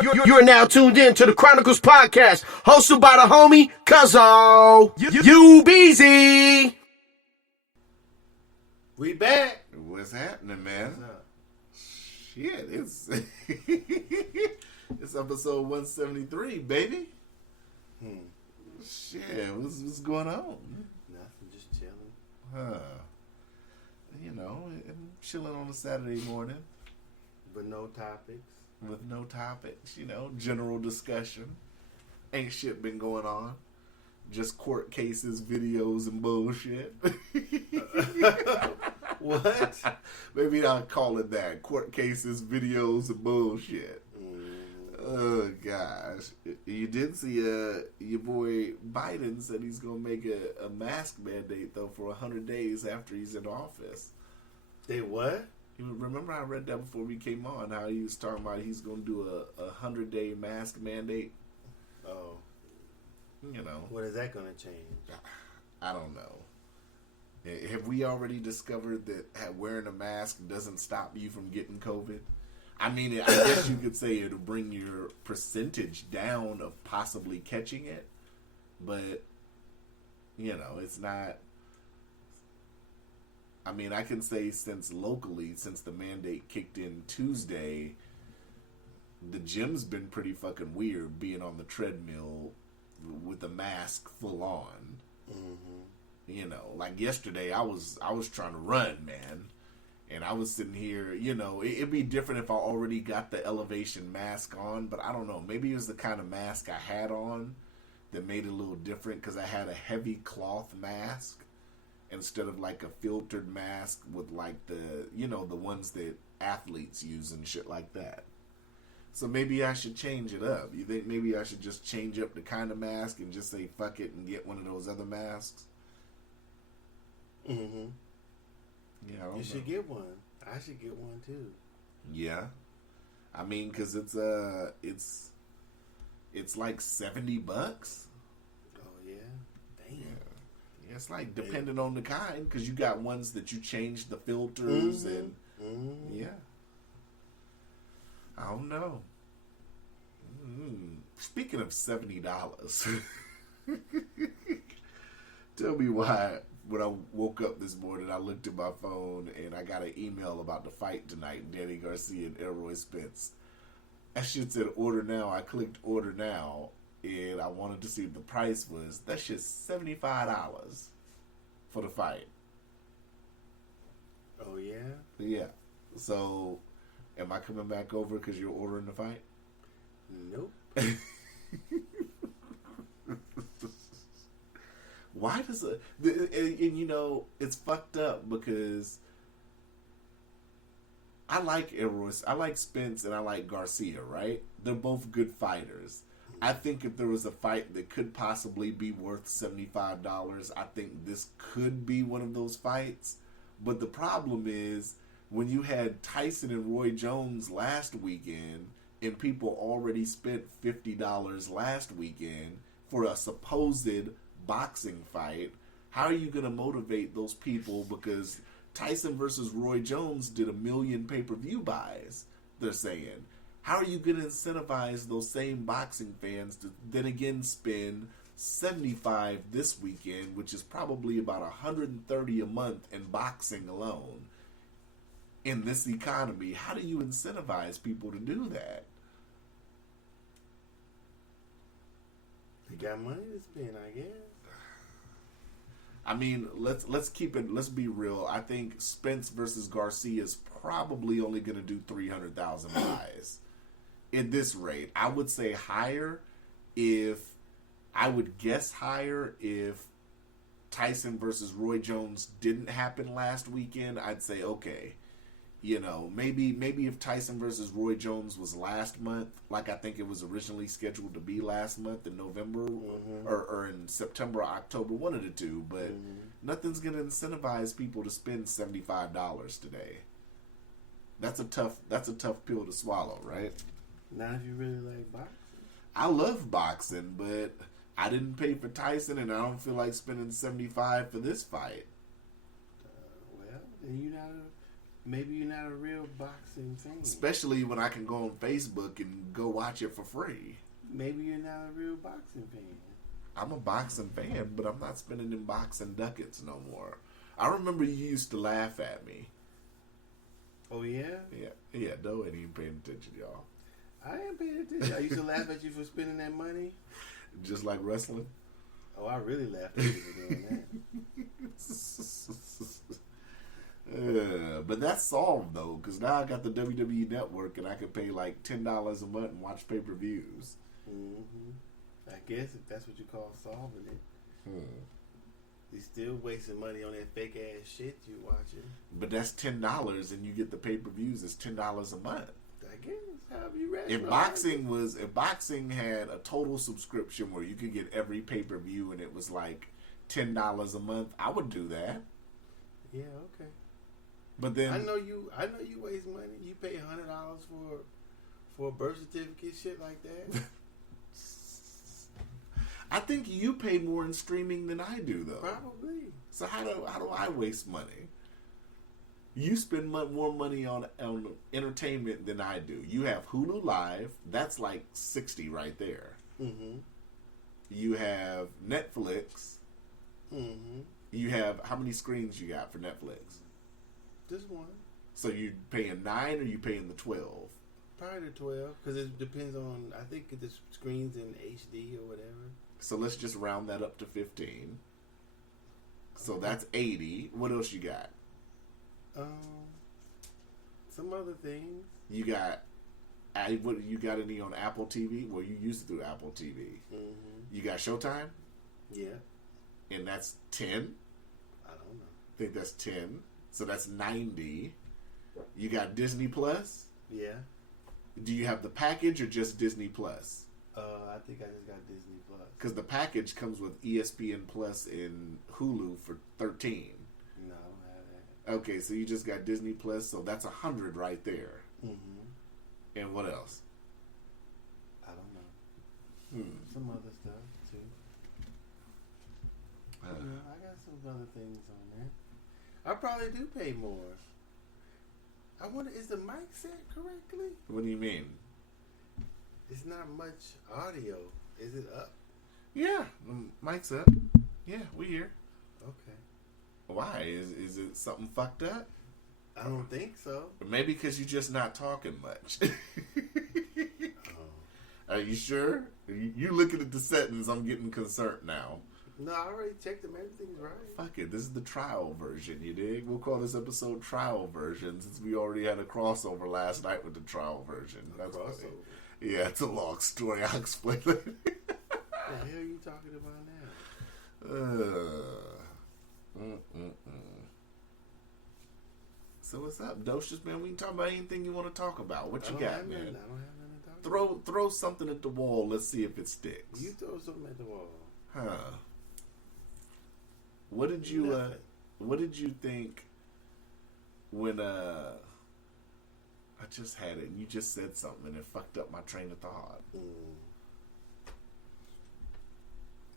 You're now tuned in to the Chronicles Podcast, hosted by the homie Cuzzo. You Beezy. We back. What's happening, man? What's up? Shit, it's it's episode 173, baby. Shit, what's going on? Nothing, just chilling. You know, I'm chilling on a Saturday morning But no topics. with no topics. You know, general discussion. Ain't shit been going on. Just court cases, videos, and bullshit. What? Maybe I'll call it that. Court cases, videos, and bullshit. Oh, gosh. You did see your boy Biden said he's going to make a mask mandate, though, for 100 days after he's in office. They what? You remember I read that before we came on, how he was talking about he's going to do a 100-day mask mandate? Oh. You know. What is that going to change? I don't know. Have we already discovered that wearing a mask doesn't stop you from getting COVID? I mean, I guess you could say it'll bring your percentage down of possibly catching it, but, you know, it's not. I mean, I can say since the mandate kicked in Tuesday, the gym's been pretty fucking weird being on the treadmill with the mask full on. Mm-hmm. You know, like yesterday, I was trying to run, man, and I was sitting here. You know, it'd be different if I already got the elevation mask on, but I don't know. Maybe it was the kind of mask I had on that made it a little different because I had a heavy cloth mask instead of like a filtered mask with like the ones that athletes use and shit like that. So maybe I should change it up. You think maybe I should just change up the kind of mask and just say fuck it and get one of those other masks? Mm-hmm. Yeah, You should get one. I should get one too. Yeah, I mean, because it's like $70. Oh yeah, damn. Yeah, it's like depending on the kind, because you got ones that you change the filters and yeah. I don't know. Speaking of $70, tell me why. When I woke up this morning, I looked at my phone and I got an email about the fight tonight, Danny Garcia and Elroy Spence. That shit said order now. I clicked order now and I wanted to see what the price was. That shit's $75 for the fight. Oh yeah? Yeah. So, am I coming back over because you're ordering the fight? Nope. Why does it? And you know, it's fucked up because I like Eros, I like Spence, and I like Garcia. Right? They're both good fighters. I think if there was a fight that could possibly be worth $75, I think this could be one of those fights. But the problem is when you had Tyson and Roy Jones last weekend, and people already spent $50 last weekend for a supposed boxing fight, how are you going to motivate those people? Because Tyson versus Roy Jones did 1 million pay-per-view buys, they're saying. How are you going to incentivize those same boxing fans to then again spend $75 this weekend, which is probably about $130 a month in boxing alone? In this economy, how do you incentivize people to do that? They got money to spend, I guess. I mean, let's keep it. Let's be real. I think Spence versus Garcia is probably only going to do 300,000 buys. At this rate, I would say higher. I would guess higher if Tyson versus Roy Jones didn't happen last weekend. I'd say okay. You know, maybe if Tyson versus Roy Jones was last month, like I think it was originally scheduled to be last month in November or in September or October, one of the two, but nothing's going to incentivize people to spend $75 today. That's a tough pill to swallow, right? Not if you really like boxing. I love boxing, but I didn't pay for Tyson and I don't feel like spending $75 for this fight. Well, then you're not Maybe you're not a real boxing fan. Especially when I can go on Facebook and go watch it for free. Maybe you're not a real boxing fan. I'm a boxing fan, but I'm not spending them boxing ducats no more. I remember you used to laugh at me. Oh, yeah? Yeah, Doe ain't even paying attention, y'all. I ain't paying attention. I used to laugh at you for spending that money. Just like wrestling. Oh, I really laughed at you for doing that. But that's solved, though, because now I got the WWE Network and I can pay like $10 a month and watch pay-per-views. Mm-hmm. I guess if that's what you call solving it. You still wasting money on that fake ass shit you watching. But that's $10 and you get the pay-per-views. It's $10 a month. I guess however you rationalize. If boxing had a total subscription where you could get every pay-per-view and it was like $10 a month, I would do that. Yeah, okay. But then I know you waste money. You pay $100 for a birth certificate, shit like that. I think you pay more in streaming than I do, though. Probably. So how do I waste money? You spend more money on entertainment than I do. You have Hulu Live. That's like $60 right there. Mm-hmm. You have Netflix. Mm-hmm. You have, how many screens you got for Netflix? Just one. So you paying 9 or you paying the 12? Probably the 12, because it depends on, I think the screen's in HD or whatever. So let's just round that up to 15. So that's 80. What else you got? Some other things. You got, what you got any on Apple TV? Well, you used to do Apple TV. Mm-hmm. You got Showtime? Yeah. And that's 10? I don't know. I think that's 10. So that's 90. You got Disney Plus? Yeah. Do you have the package or just Disney Plus? I think I just got Disney Plus. Because the package comes with ESPN Plus and Hulu for $13. No, I don't have that. Okay, so you just got Disney Plus, so that's $100 right there. Mm-hmm. And what else? I don't know. Some other stuff too. I got some other things on there. I probably do pay more. I wonder, is the mic set correctly? What do you mean? It's not much audio. Is it up? Yeah, the mic's up. Yeah, we here. Okay. Why? Is it something fucked up? I don't think so. Or maybe because you're just not talking much. Oh. Are you sure? You looking at the settings, I'm getting concerned now. No, I already checked them. Everything's right. Fuck it, this is the trial version, you dig? We'll call this episode trial version since we already had a crossover last night with the trial version. That's crossover. funny. Yeah, it's a long story. I'll explain later. What the hell are you talking about now? So what's up, Docious, man? We can talk about anything you want to talk about. What you got, man? I don't have nothing to talk about. Throw something at the wall. Let's see if it sticks. You throw something at the wall. Huh? What did you Nothing. What did you think when I just had it and you just said something and it fucked up my train of thought?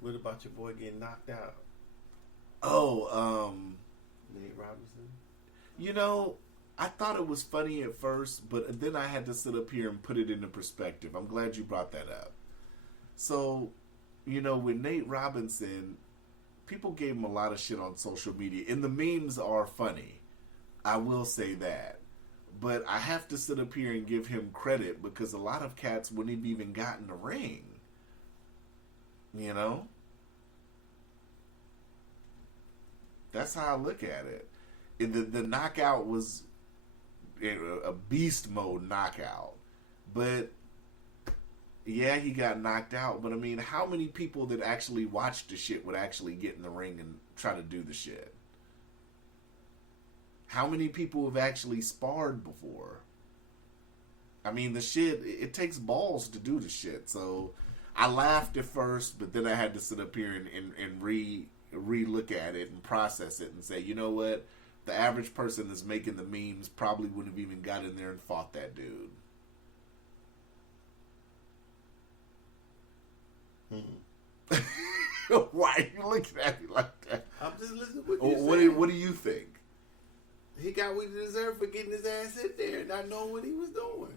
What about your boy getting knocked out? Oh, Nate Robinson? you know, I thought it was funny at first, but then I had to sit up here and put it into perspective. I'm glad you brought that up. So, you know, with Nate Robinson, people gave him a lot of shit on social media, and the memes are funny. I will say that. But I have to sit up here and give him credit because a lot of cats wouldn't have even gotten the ring. You know? That's how I look at it. The knockout was a beast mode knockout. But yeah, he got knocked out. But I mean, how many people that actually watched the shit would actually get in the ring and try to do the shit? How many people have actually sparred before? I mean, the shit, it takes balls to do the shit. So I laughed at first, but then I had to sit up here and re-look at it and process it and say, you know what? The average person that's making the memes probably wouldn't have even got in there and fought that dude. Why are you looking at me like that? I'm just listening to what you say. What do you think? He got what he deserved for getting his ass in there and not knowing what he was doing.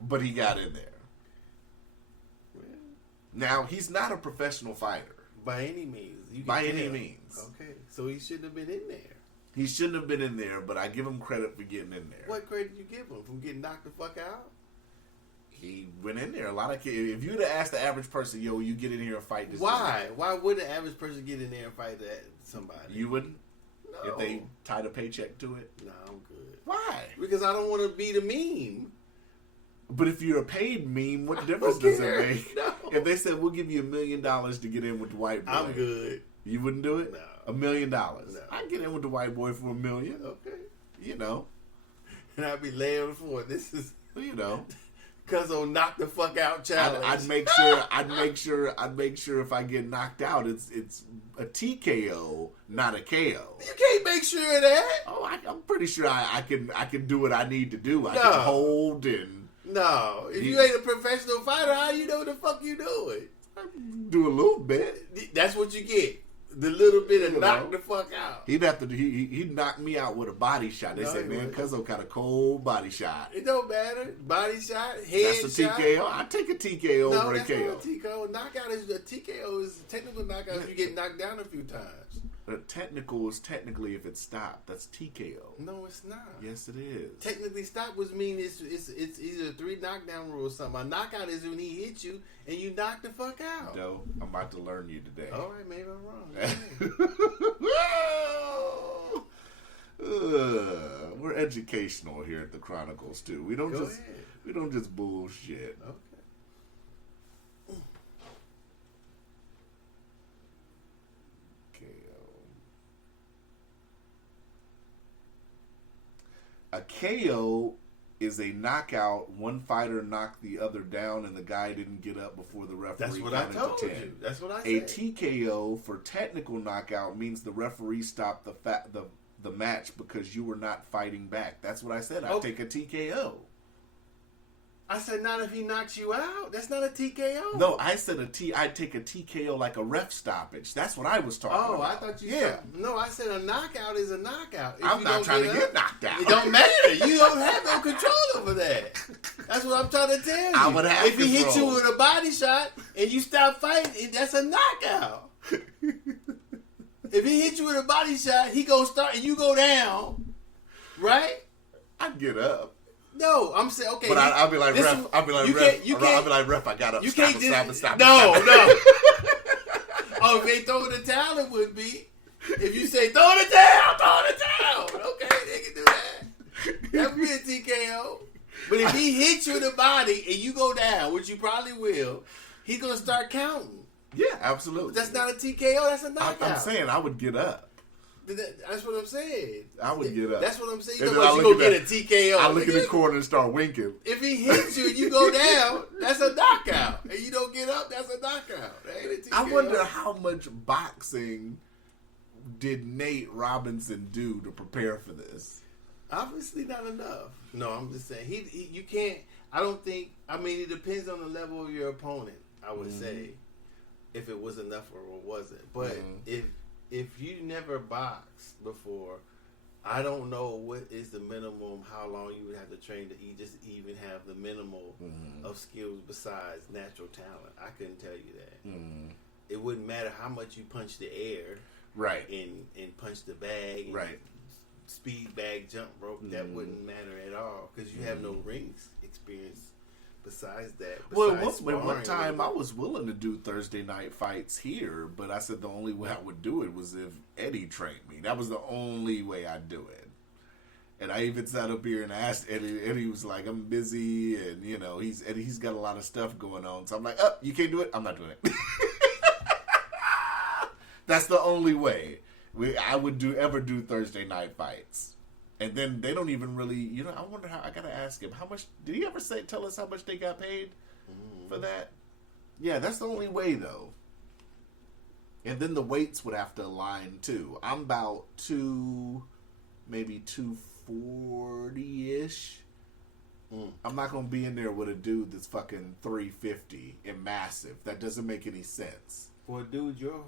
But he got in there. Well, Now, he's not a professional fighter. by any means. You can By tell. any means. Okay. So he shouldn't have been in there. He shouldn't have been in there, but I give him credit for getting in there. What credit you give him? From getting knocked the fuck out? He went in there. A lot of kids. If you'd have asked the average person, yo, you get in here and fight this Why? Why would the average person get in there and fight somebody? You wouldn't? No. If they tied a paycheck to it? Nah, I'm good. Why? Because I don't want to be the meme. But if you're a paid meme, what I difference don't does it care. make? No. If they said, we'll give you $1 million to get in with the white boy. I'm good. You wouldn't do it? No. $1 million. No. I'd get in with the white boy for $1 million. Okay. You know. And I'd be laying on the floor. This is You know. Cuzzo knock the fuck out challenge. I'd make sure if I get knocked out, it's a TKO, not a KO. You can't make sure of that. Oh, I'm pretty sure I can do what I need to do. I No. can hold and No. If you ain't a professional fighter, how you know what the fuck you doing? do a little bit. That's what you get. The little bit of You knock know. the fuck out. He'd have to. He'd knock me out with a body shot. They No, say, he man, wouldn't. Cuzzo got a cold body shot. It don't matter. Body shot, head That's a shot. TKO. I take a TKO No, over a that's KO. not a TKO. Knockout is a TKO is a technical knockout if you get knocked down a few times. Technical is technically if it's stopped. That's TKO. No, it's not. Yes, it is. Technically, stop would mean it's either a 3 knockdown rule or something. A knockout is when he hits you and you knock the fuck out. No, I'm about to learn you today. All right, maybe I'm wrong. We're educational here at the Chronicles too. We don't Go just ahead. we don't just bullshit. Okay. A KO is a knockout. One fighter knocked the other down, and the guy didn't get up before the referee That's what I counted told to 10. you. That's what I A said. TKO for technical knockout means the referee stopped the match because you were not fighting back. That's what I said. I Okay. take a TKO. I said not if he knocks you out. That's not a TKO. No, I said I'd take a TKO like a ref stoppage. That's what I was talking Oh, about. I thought you yeah. said. No, I said a knockout is a knockout. If I'm you not don't trying to up, get knocked out. It don't matter. You don't have no control over that. That's what I'm trying to tell you. I would have if he hit you control. with a body shot and you stop fighting, that's a knockout. If he hit you with a body shot, he gonna start and you go down, right? I'd get up. No, I'm saying okay. But I'll be like, this ref. is- I'll be like, you ref. can't- you I'll can't- be like, ref. I got up. You Stop can't it, stop it, just stop it. no, stop it. no. Oh, if they throw the towel, it would be. If you say throw the towel. Okay, they can do that. That would be a TKO. But if he hits you in the body and you go down, which you probably will, he's gonna start counting. Yeah, absolutely. That's not a TKO. That's a knockout. I'm saying I would get up. That's what I'm saying. I would get up. That's what I'm saying. And You then know I you look gonna at get a TKO. I look in nigga. the corner and start winking. If he hits you and you go down, that's a knockout. And you don't get up, that's a knockout. That ain't a TKO. I wonder how much boxing did Nate Robinson do to prepare for this? Obviously not enough. No, I'm just saying he you can't. I don't think. I mean, it depends on the level of your opponent. I would say if it was enough or it wasn't. But if you never boxed before, I don't know what is the minimum. How long you would have to train to just even have the minimal of skills besides natural talent. I couldn't tell you that. It wouldn't matter how much you punch the air, Right. and punch the bag, and Right. speed bag, jump rope. That wouldn't matter at all because you have no rings experience besides that. Well, besides one sparring time with I was willing to do Thursday night fights here, but I said the only way I would do it was if Eddie trained me. That was the only way I'd do it. And I even sat up here and asked Eddie. Eddie was like, "I'm busy, and you know, he's got a lot of stuff going on." So I'm like, "Oh, you can't do it. I'm not doing it." That's the only way I would ever do Thursday night fights. And then they don't even really, you know. I wonder how. I gotta ask him how much. Did he ever tell us how much they got paid for that? Yeah, that's the only way though. And then the weights would have to align too. I'm about maybe 240-ish. I'm not gonna be in there with a dude that's fucking 350 and massive. That doesn't make any sense. Well, dude, the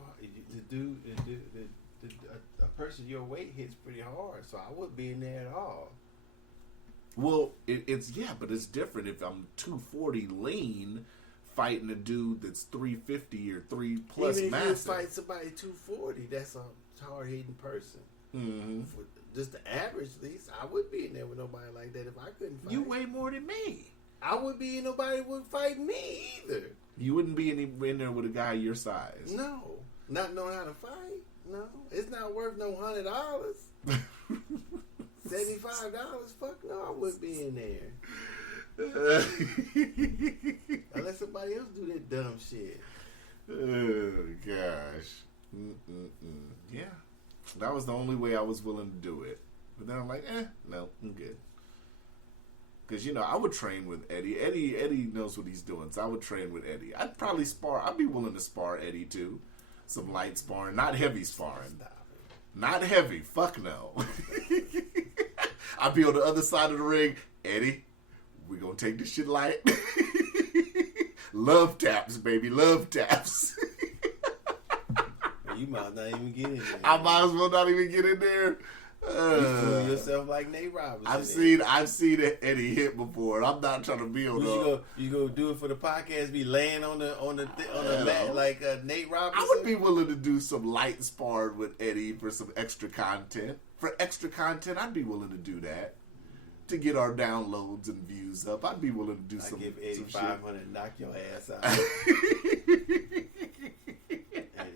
a person your weight hits pretty hard, so I wouldn't be in there at all. Well, it's but it's different if I'm 240 lean fighting a dude that's 350 or 3+ Even massive. if you fight somebody 240, that's a hard hitting person. Mm-hmm. For just the average, at least, I wouldn't be in there with nobody like that if I couldn't fight. You weigh more than me. I wouldn't be in nobody would fight me either. You wouldn't be in there with a guy your size. No, not knowing how to fight. No, it's not worth no $100. $75. Fuck no, I wouldn't be in there. Unless somebody else do that dumb shit. Oh gosh. Yeah, that was the only way I was willing to do it. But then I'm like, no, I'm good. Because, I would train with Eddie. Eddie knows what he's doing, so I would train with Eddie. I'd probably spar. I'd be willing to spar Eddie, too. Some light sparring. Not heavy sparring. Not heavy. Fuck no. I'd be on the other side of the ring. Eddie, we gonna take this shit light. Love taps, baby. Love taps. You might not even get in there. I might as well not even get in there. You fool yourself like Nate Robinson. I've seen Eddie hit before. I'm not trying to be on you go do it for the podcast. Be laying on the mat like Nate Robinson. I would be willing to do some light sparring with Eddie for some extra content. For extra content, I'd be willing to do that to get our downloads and views up. I'd be willing to do some. Give Eddie $500, knock your ass out. Eddie,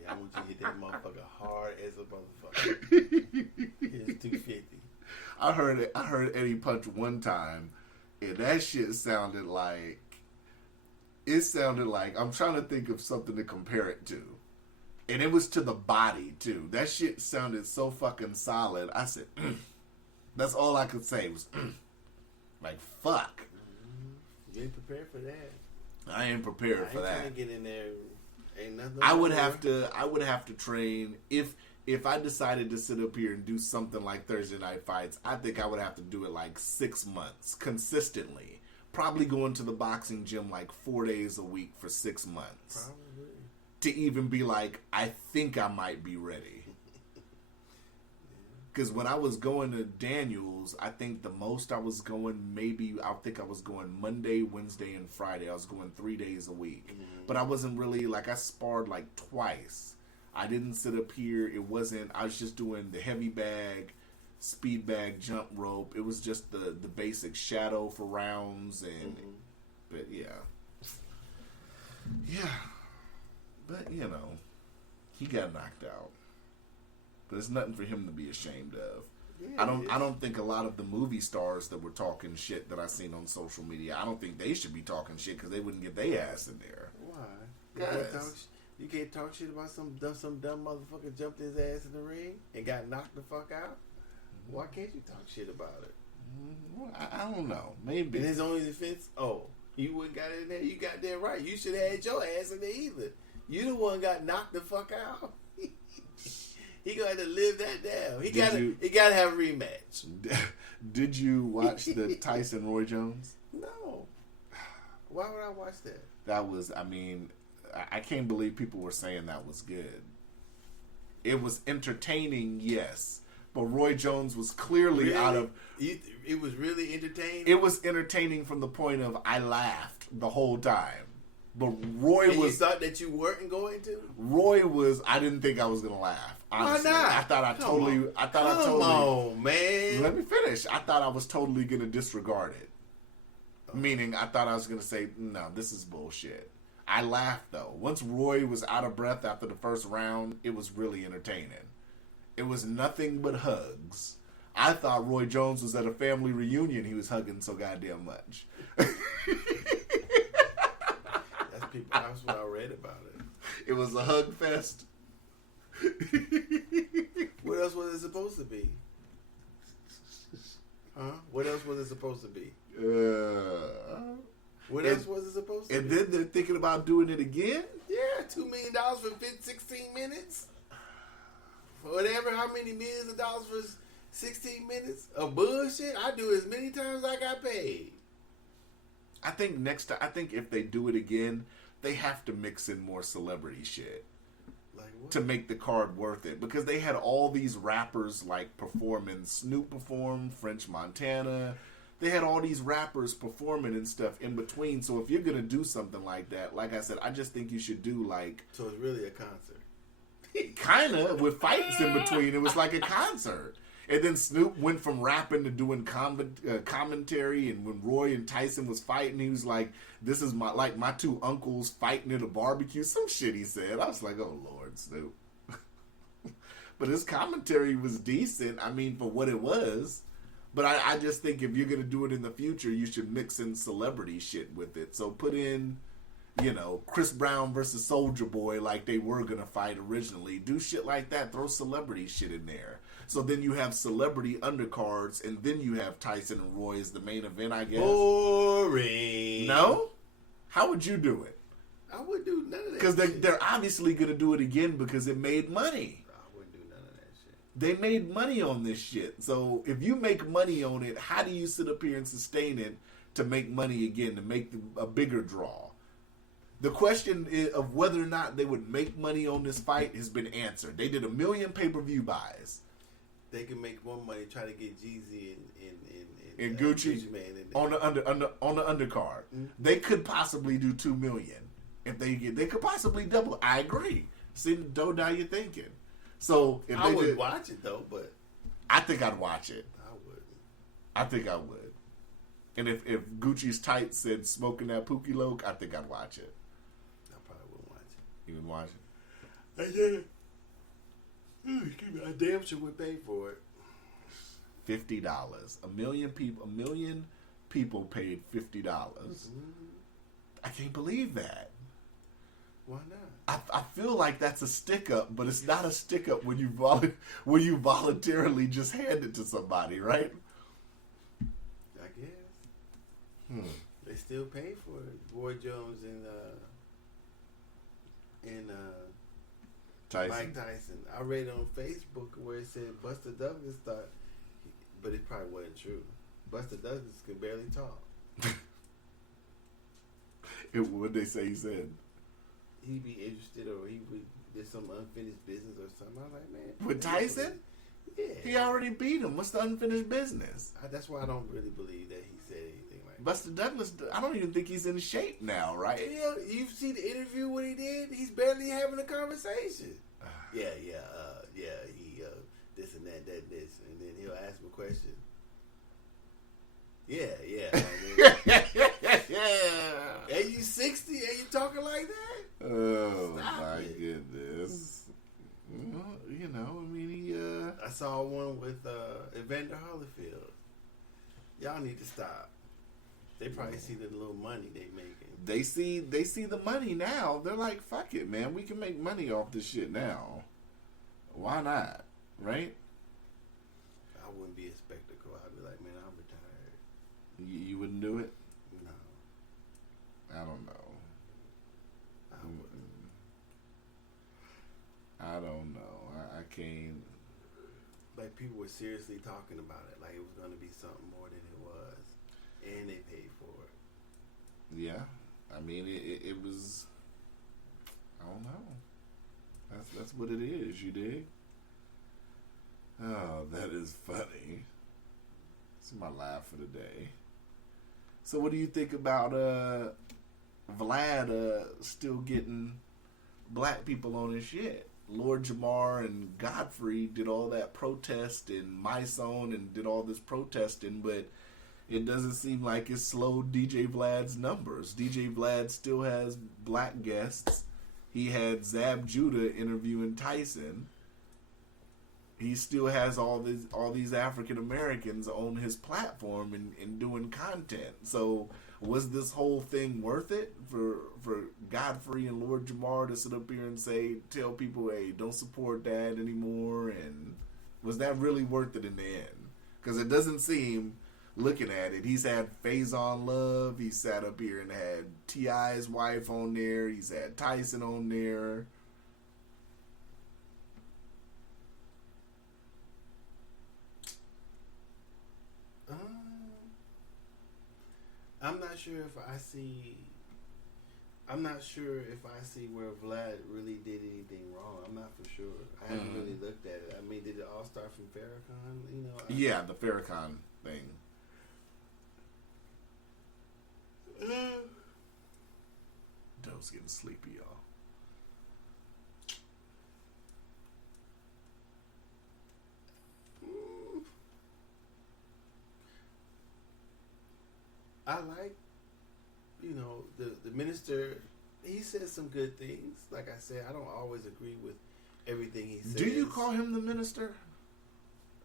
I want you to hit that motherfucker hard as a motherfucker. Here's $250. I heard Eddie punch one time, and that shit sounded like. It sounded like I'm trying to think of something to compare it to, and it was to the body too. That shit sounded so fucking solid. I said, that's all I could say was, like fuck. You ain't prepared for that. I ain't prepared for that. I ain't trying to get in there. Ain't nothing. I would have to train if I decided to sit up here and do something like Thursday Night Fights. I think I would have to do it like 6 months consistently. Probably going to the boxing gym like 4 days a week for 6 months. Probably. To even be like, I think I might be ready. Because when I was going to Daniels, I think the most I was going, I think I was going Monday, Wednesday, and Friday. I was going 3 days a week. Mm-hmm. But I wasn't really, I sparred like twice. I didn't sit up here. I was just doing the heavy bag, speed bag, jump rope. It was just the basic shadow for rounds. And, but yeah. Yeah. But, he got knocked out. But it's nothing for him to be ashamed of. Yeah, I don't think a lot of the movie stars that were talking shit that I seen on social media, I don't think they should be talking shit because they wouldn't get their ass in there. Why? You can't talk shit about some dumb motherfucker jumped his ass in the ring and got knocked the fuck out? Mm-hmm. Why can't you talk shit about it? Well, I don't know. Maybe. In his only defense, you wouldn't got in there. You got there right. You should have had your ass in there either. You the one got knocked the fuck out. He gonna have to live that down. He gotta have a rematch. Did you watch the Tyson Roy Jones? No. Why would I watch that? That was, I can't believe people were saying that was good. It was entertaining, yes. But Roy Jones was clearly out of... It was really entertaining? It was entertaining from the point of I laughed the whole time. But Roy was... You thought that you weren't going to? Roy was... I didn't think I was going to laugh. Honestly. Why not? I thought I totally... Come on, man. Let me finish. I thought I was totally going to disregard it. Meaning, I thought I was going to say, no, this is bullshit. I laughed, though. Once Roy was out of breath after the first round, it was really entertaining. It was nothing but hugs. I thought Roy Jones was at a family reunion. He was hugging so goddamn much. That's what I read about it. It was a hug fest. What else was it supposed to be? Huh? What else was it supposed to be? What else was it supposed to be? And then they're thinking about doing it again? Yeah, $2 million for 16 minutes. Whatever, how many millions of dollars for 16 minutes of bullshit? I do it as many times as I got paid. I think if they do it again, they have to mix in more celebrity shit. Like what? To make the card worth it, because they had all these rappers like performing. Snoop performed, French Montana. They had all these rappers performing and stuff in between. So if you're gonna do something like that, like I said, I just think you should do like. So it's really a concert. Kinda with fights in between. It was like a concert. And then Snoop went from rapping to doing commentary. And when Roy and Tyson was fighting, he was like, "This is my two uncles fighting at a barbecue." Some shit he said. I was like, "Oh Lord, Snoop." But his commentary was decent. I mean, for what it was. But I just think if you're gonna do it in the future, you should mix in celebrity shit with it. So put in, Chris Brown versus Soulja Boy like they were gonna fight originally. Do shit like that. Throw celebrity shit in there. So then you have celebrity undercards, and then you have Tyson and Roy as the main event, I guess. Boring. No? How would you do it? I wouldn't do none of that. Because they're obviously gonna do it again because it made money. I wouldn't do none of that shit. They made money on this shit. So if you make money on it, how do you sit up here and sustain it to make money again, to make a bigger draw? The question of whether or not they would make money on this fight has been answered. They did 1 million pay-per-view buys. They can make more money trying to get Jeezy and Gucci Man on the undercard. Mm-hmm. They could possibly do 2 million if they could possibly double. I agree. See, don't now you're thinking. So if I they would did, watch it though, but I think I'd watch it. I wouldn't. I think I would. And if Gucci's tight said smoking that Pookie Loke, I think I'd watch it. I probably wouldn't watch it. You would watch it? I get it. I damn sure would pay for it. $50. 1 million people paid $50. Mm-hmm. I can't believe that. Why not? I feel like that's a stick up, but it's not a stick up when you voluntarily just hand it to somebody, right? I guess. They still pay for it. Roy Jones and Tyson. Mike Tyson. I read on Facebook where it said Buster Douglas thought, but it probably wasn't true. Buster Douglas could barely talk. What they say he said? He'd be interested, or he would. There's some unfinished business or something. I was like, man. With Tyson? Yeah. He already beat him. What's the unfinished business? That's why I don't really believe that he said anything like that. Buster Douglas, I don't even think he's in shape now, right? You see the interview what he did? He's barely having a conversation. He this and that, this, and then he'll ask him a question. Are you 60? Are you talking like that? Oh, Stop my it. goodness. Well, I saw one with Evander Holyfield. Y'all need to stop. They probably see the little money they making. They see the money now. They're like, fuck it, man. We can make money off this shit now. Why not? Right? I wouldn't be a spectacle. I'd be like, man, I'm retired. You wouldn't do it? No, I don't know. I wouldn't. I don't know. I can't. Like, people were seriously talking about it. Like, it was going to be something more than it was. And they paid for it. Yeah. I mean, it was. I don't know. That's what it is, you dig? Oh, that is funny. It's my laugh for the day. So what do you think about Vlad still getting black people on his shit? Lord Jamar and Godfrey did all that protest in My Zone and did all this protesting, but it doesn't seem like it slowed DJ Vlad's numbers. DJ Vlad still has black guests. He had Zab Judah interviewing Tyson. He still has all these African Americans on his platform and doing content. So was this whole thing worth it for Godfrey and Lord Jamar to sit up here and tell people, hey, don't support that anymore? And was that really worth it in the end? Because it doesn't seem, looking at it, he's had Faison Love. He sat up here and had T.I.'s wife on there. He's had Tyson on there. I'm not sure if I see. I'm not sure if I see where Vlad really did anything wrong. I'm not for sure. I haven't really looked at it. I mean, did it all start from Farrakhan? You know? Yeah, the Farrakhan thing. Doe's getting sleepy, y'all. I like, you know, the minister. He says some good things. Like I said, I don't always agree with everything he says. Do you call him the minister?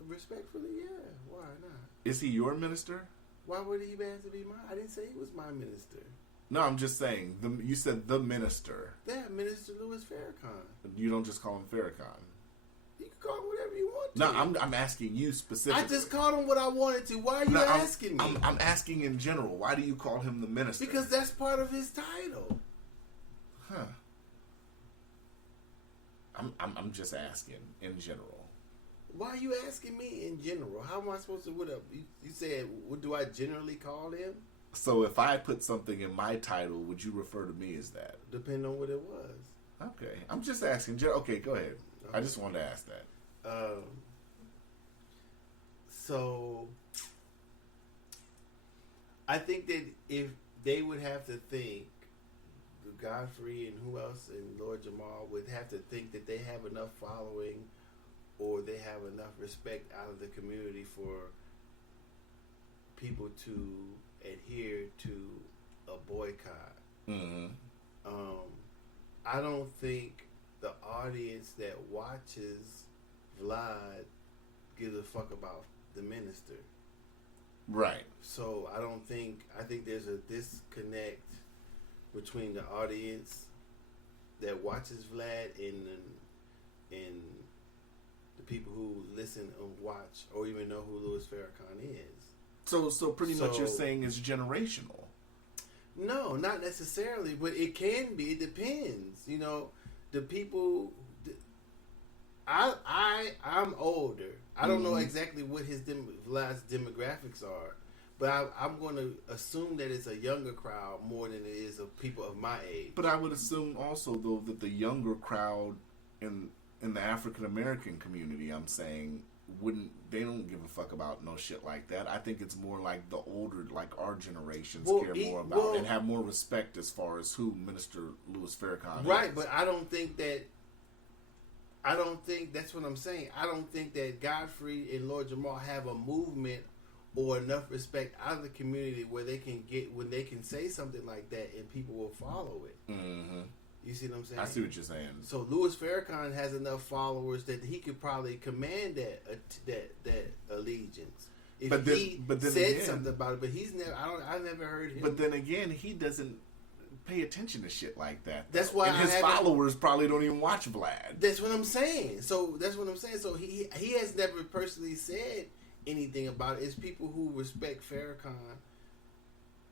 Respectfully, yeah. Why not? Is he your minister? Why would he have to be mine? I didn't say he was my minister. No, I'm just saying. You said the minister. Yeah, Minister Louis Farrakhan. You don't just call him Farrakhan. You can call him whatever you want to. No, I'm asking you specifically. I just called him what I wanted to. Why are you asking me? I'm asking in general. Why do you call him the minister? Because that's part of his title. Huh. I'm just asking in general. Why are you asking me in general? How am I supposed to? What up? You said, what do I generally call him? So if I put something in my title, would you refer to me as that? Depending on what it was. Okay, I'm just asking. Okay, go ahead. Okay. I just wanted to ask that. So I think that if they would have to think, Godfrey and who else, and Lord Jamal would have to think that they have enough following or they have enough respect out of the community for people to adhere to a boycott. Mm-hmm. I don't think the audience that watches Vlad gives a fuck about the minister. Right. So I think there's a disconnect between the audience that watches Vlad and the people who listen and watch or even know who Louis Farrakhan is. So pretty much you're saying it's generational. No, not necessarily, but it can be. It depends. You know, the people. I'm older. I don't know exactly what Vlad's demographics are, but I'm going to assume that it's a younger crowd more than it is of people of my age. But I would assume also though that the younger crowd in the African American community, I'm saying, they don't give a fuck about no shit like that. I think it's more like the older, like our generations care more about and have more respect as far as who Minister Louis Farrakhan is. Right, but I don't think that's what I'm saying. I don't think that Godfrey and Lord Jamal have a movement or enough respect out of the community where they can say something like that and people will follow it. Mm-hmm. You see what I'm saying? I see what you're saying. So Louis Farrakhan has enough followers that he could probably command that allegiance. If he said something about it, but he's never. I've never heard him. But then again, he doesn't pay attention to shit like that. That's why his followers probably don't even watch Vlad. That's what I'm saying. So he has never personally said anything about it. It's people who respect Farrakhan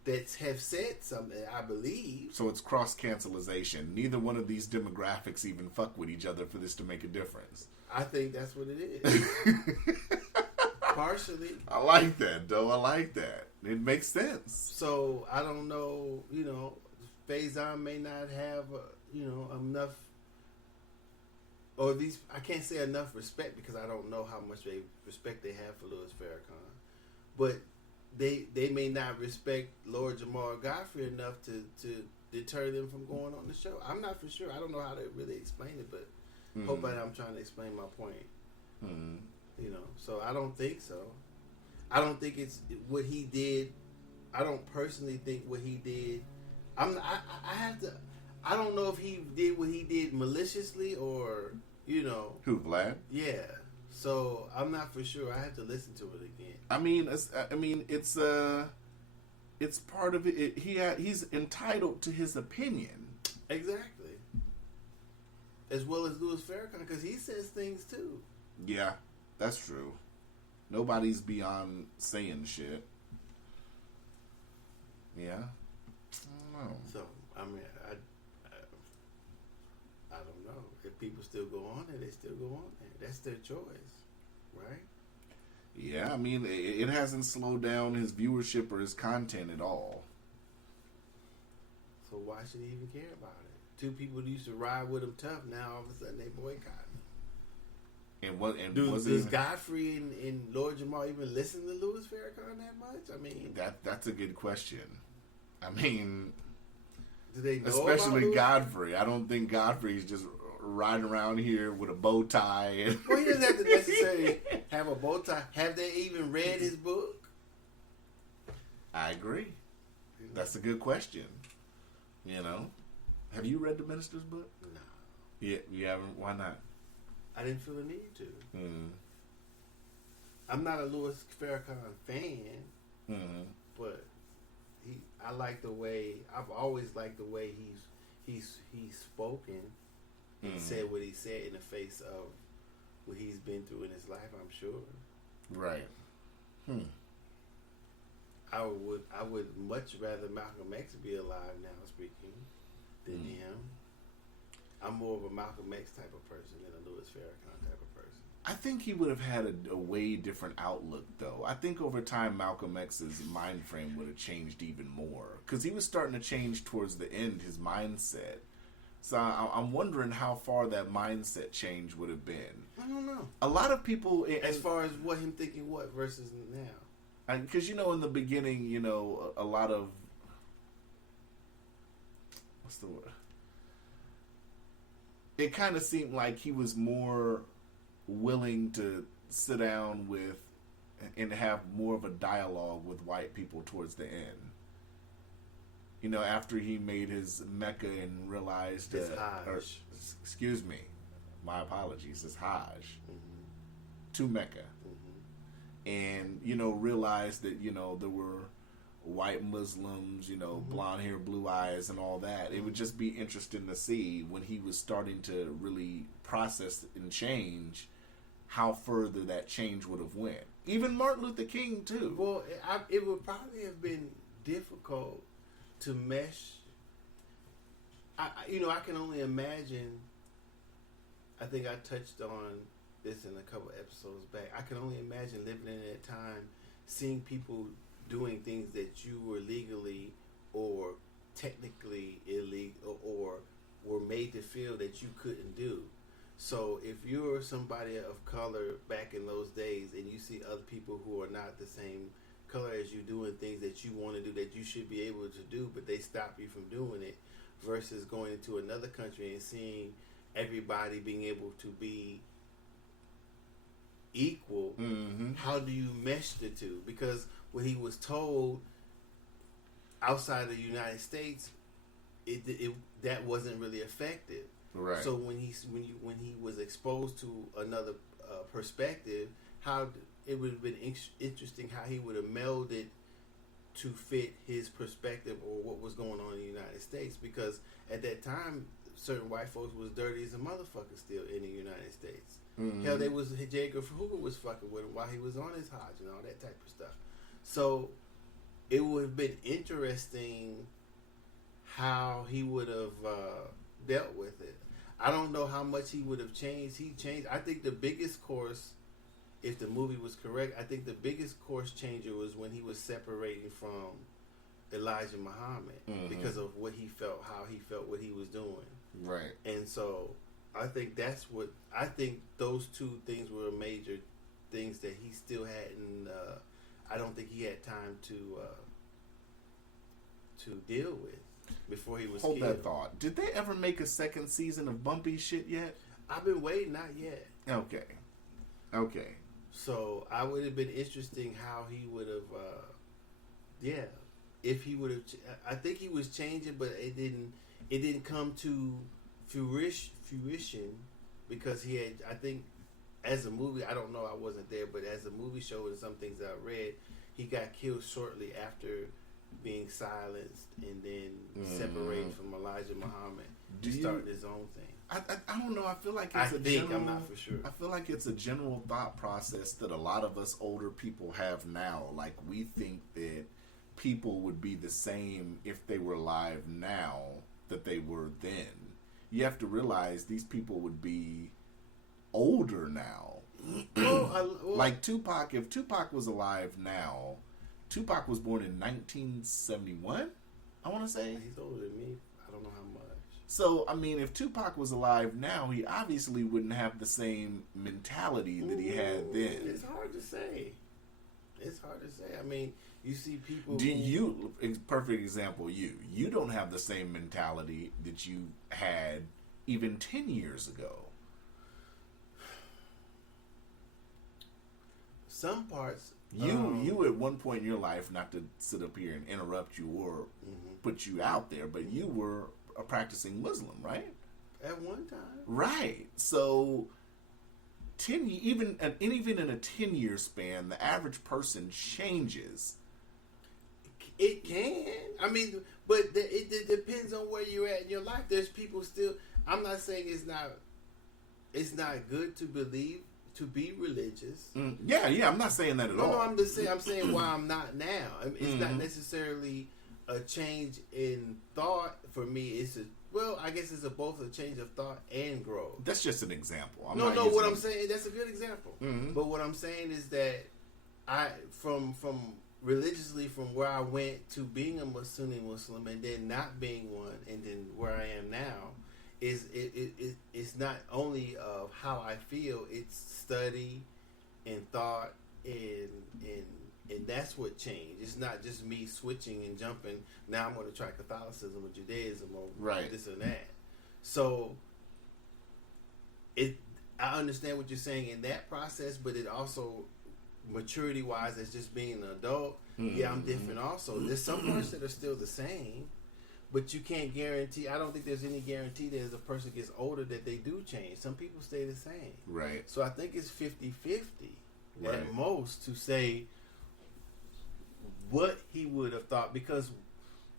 that have said something, I believe. So it's cross-cancelization. Neither one of these demographics even fuck with each other for this to make a difference. I think that's what it is. Partially. I like that, though. I like that. It makes sense. So, I don't know, Faison may not have, enough, or at least, I can't say enough respect because I don't know how much respect they have for Louis Farrakhan. But they may not respect Lord Jamal Godfrey enough to deter them from going on the show. I'm not for sure. I don't know how to really explain it, but hope I'm trying to explain my point. Mm-hmm. So I don't think so. I don't think it's what he did. I don't personally think what he did. I don't know if he did what he did maliciously or Who, Vlad? Yeah. So I'm not for sure. I have to listen to it again. It's part of it. He's entitled to his opinion. Exactly. As well as Louis Farrakhan, because he says things too. Yeah, that's true. Nobody's beyond saying shit. Yeah. I don't know. So I don't know. If people still go on there, they still go on there. That's their choice, right? Yeah, it hasn't slowed down his viewership or his content at all. So So why should he even care about it? Two people who used to ride with him tough, now all of a sudden they boycott him. Does Godfrey and Lord Jamal even listen to Louis Farrakhan that much? I mean, that's a good question. I mean, do they know especially Godfrey? I don't think Godfrey's just riding around here with a bow tie. And well, he doesn't have to necessarily have a bow tie. Have they even read his book? I agree. That's a good question. You know, have you read the minister's book? No. Yeah, you haven't. Why not? I didn't feel a need to. Mm-hmm. I'm not a Louis Farrakhan fan, but I like the way. I've always liked the way he's spoken and said what he said in the face of what he's been through in his life. I'm sure. Right. I would much rather Malcolm X be alive now speaking than him. I'm more of a Malcolm X type of person than a Louis Farrakhan type of person. I think he would have had a way different outlook, though. I think over time, Malcolm X's mind frame would have changed even more. Because he was starting to change towards the end, his mindset. So I'm wondering how far that mindset change would have been. I don't know. A lot of people... As far as what him thinking what versus now. Because, in the beginning, a lot of... What's the word? It kind of seemed like he was more willing to sit down with and have more of a dialogue with white people towards the end. After he made his Mecca and realized... His Hajj. Excuse me. My apologies. His Hajj. To Mecca. And, realized that, there were white Muslims, blonde hair, blue eyes, and all that. It would just be interesting to see when he was starting to really process and change how further that change would have went. Even Martin Luther King, too. Well, it would probably have been difficult to mesh. I can only imagine. I think I touched on this in a couple episodes back. I can only imagine living in that time, seeing people doing things that you were legally or technically illegal or were made to feel that you couldn't do. So if you're somebody of color back in those days and you see other people who are not the same color as you doing things that you want to do that you should be able to do, but they stop you from doing it, versus going into another country and seeing everybody being able to be equal, how do you mesh the two? Because when he was told outside of the United States, that wasn't really effective. Right. So when he was exposed to another perspective, how it would have been interesting how he would have melded to fit his perspective or what was going on in the United States. Because at that time, certain white folks was dirty as a motherfucker still in the United States. Hell, they was J. Edgar Hoover was fucking with him while he was on his Hajj and all that type of stuff. So it would have been interesting how he would have dealt with it. I don't know how much he would have changed. He changed. I think the biggest course, if the movie was correct, I think the biggest course changer was when he was separating from Elijah Muhammad because of what he felt, how he felt, what he was doing. Right. And so I think I think those two things were major things that he still hadn't. I don't think he had time to deal with before he was Hold killed. that thought. Did they ever make a second season of Bumpy shit yet? I've been waiting, not yet. Okay. So I would have been interesting how he would have. If he would have. I think he was changing, but it didn't come to fruition because he had. I think as a movie, I don't know, I wasn't there, but as a movie show and some things that I read, he got killed shortly after being silenced and then separated from Elijah Muhammad to start his own thing. I don't know. I feel like I'm not for sure. I feel like it's a general thought process that a lot of us older people have now. Like, we think that people would be the same if they were alive now that they were then. You have to realize these people would be older now. Like Tupac, if Tupac was alive now, Tupac was born in 1971? I want to say. He's older than me. I don't know how much. So, I mean, if Tupac was alive now, he obviously wouldn't have the same mentality that he had then. It's hard to say. It's hard to say. I mean, you see people. Perfect example, you don't have the same mentality that you had even 10 years ago. Some parts. You at one point in your life, not to sit up here and interrupt you or put you out there, but you were a practicing Muslim, right? At one time. Right. So, even in a 10-year span, the average person changes. It can. I mean, but it depends on where you're at in your life. There's people still. I'm not saying it's not good to believe, to be religious. Yeah. I'm not saying that at all. No, I'm saying why I'm not now. It's not necessarily a change in thought for me. I guess it's both a change of thought and growth. That's just an example. I'm saying, that's a good example. But what I'm saying is that from religiously, from where I went to being a Sunni Muslim and then not being one, and then where I am now, it's not only of how I feel, it's study and thought and that's what changed. It's not just me switching and jumping. Now I'm going to try Catholicism or Judaism or this and that. So I understand what you're saying in that process, but it also, maturity wise, as just being an adult, I'm different also. There's some parts that are still the same, but you can't guarantee. I don't think there's any guarantee that as a person gets older that they do change. Some people stay the same. Right. So I think it's 50-50 at most to say what he would have thought, because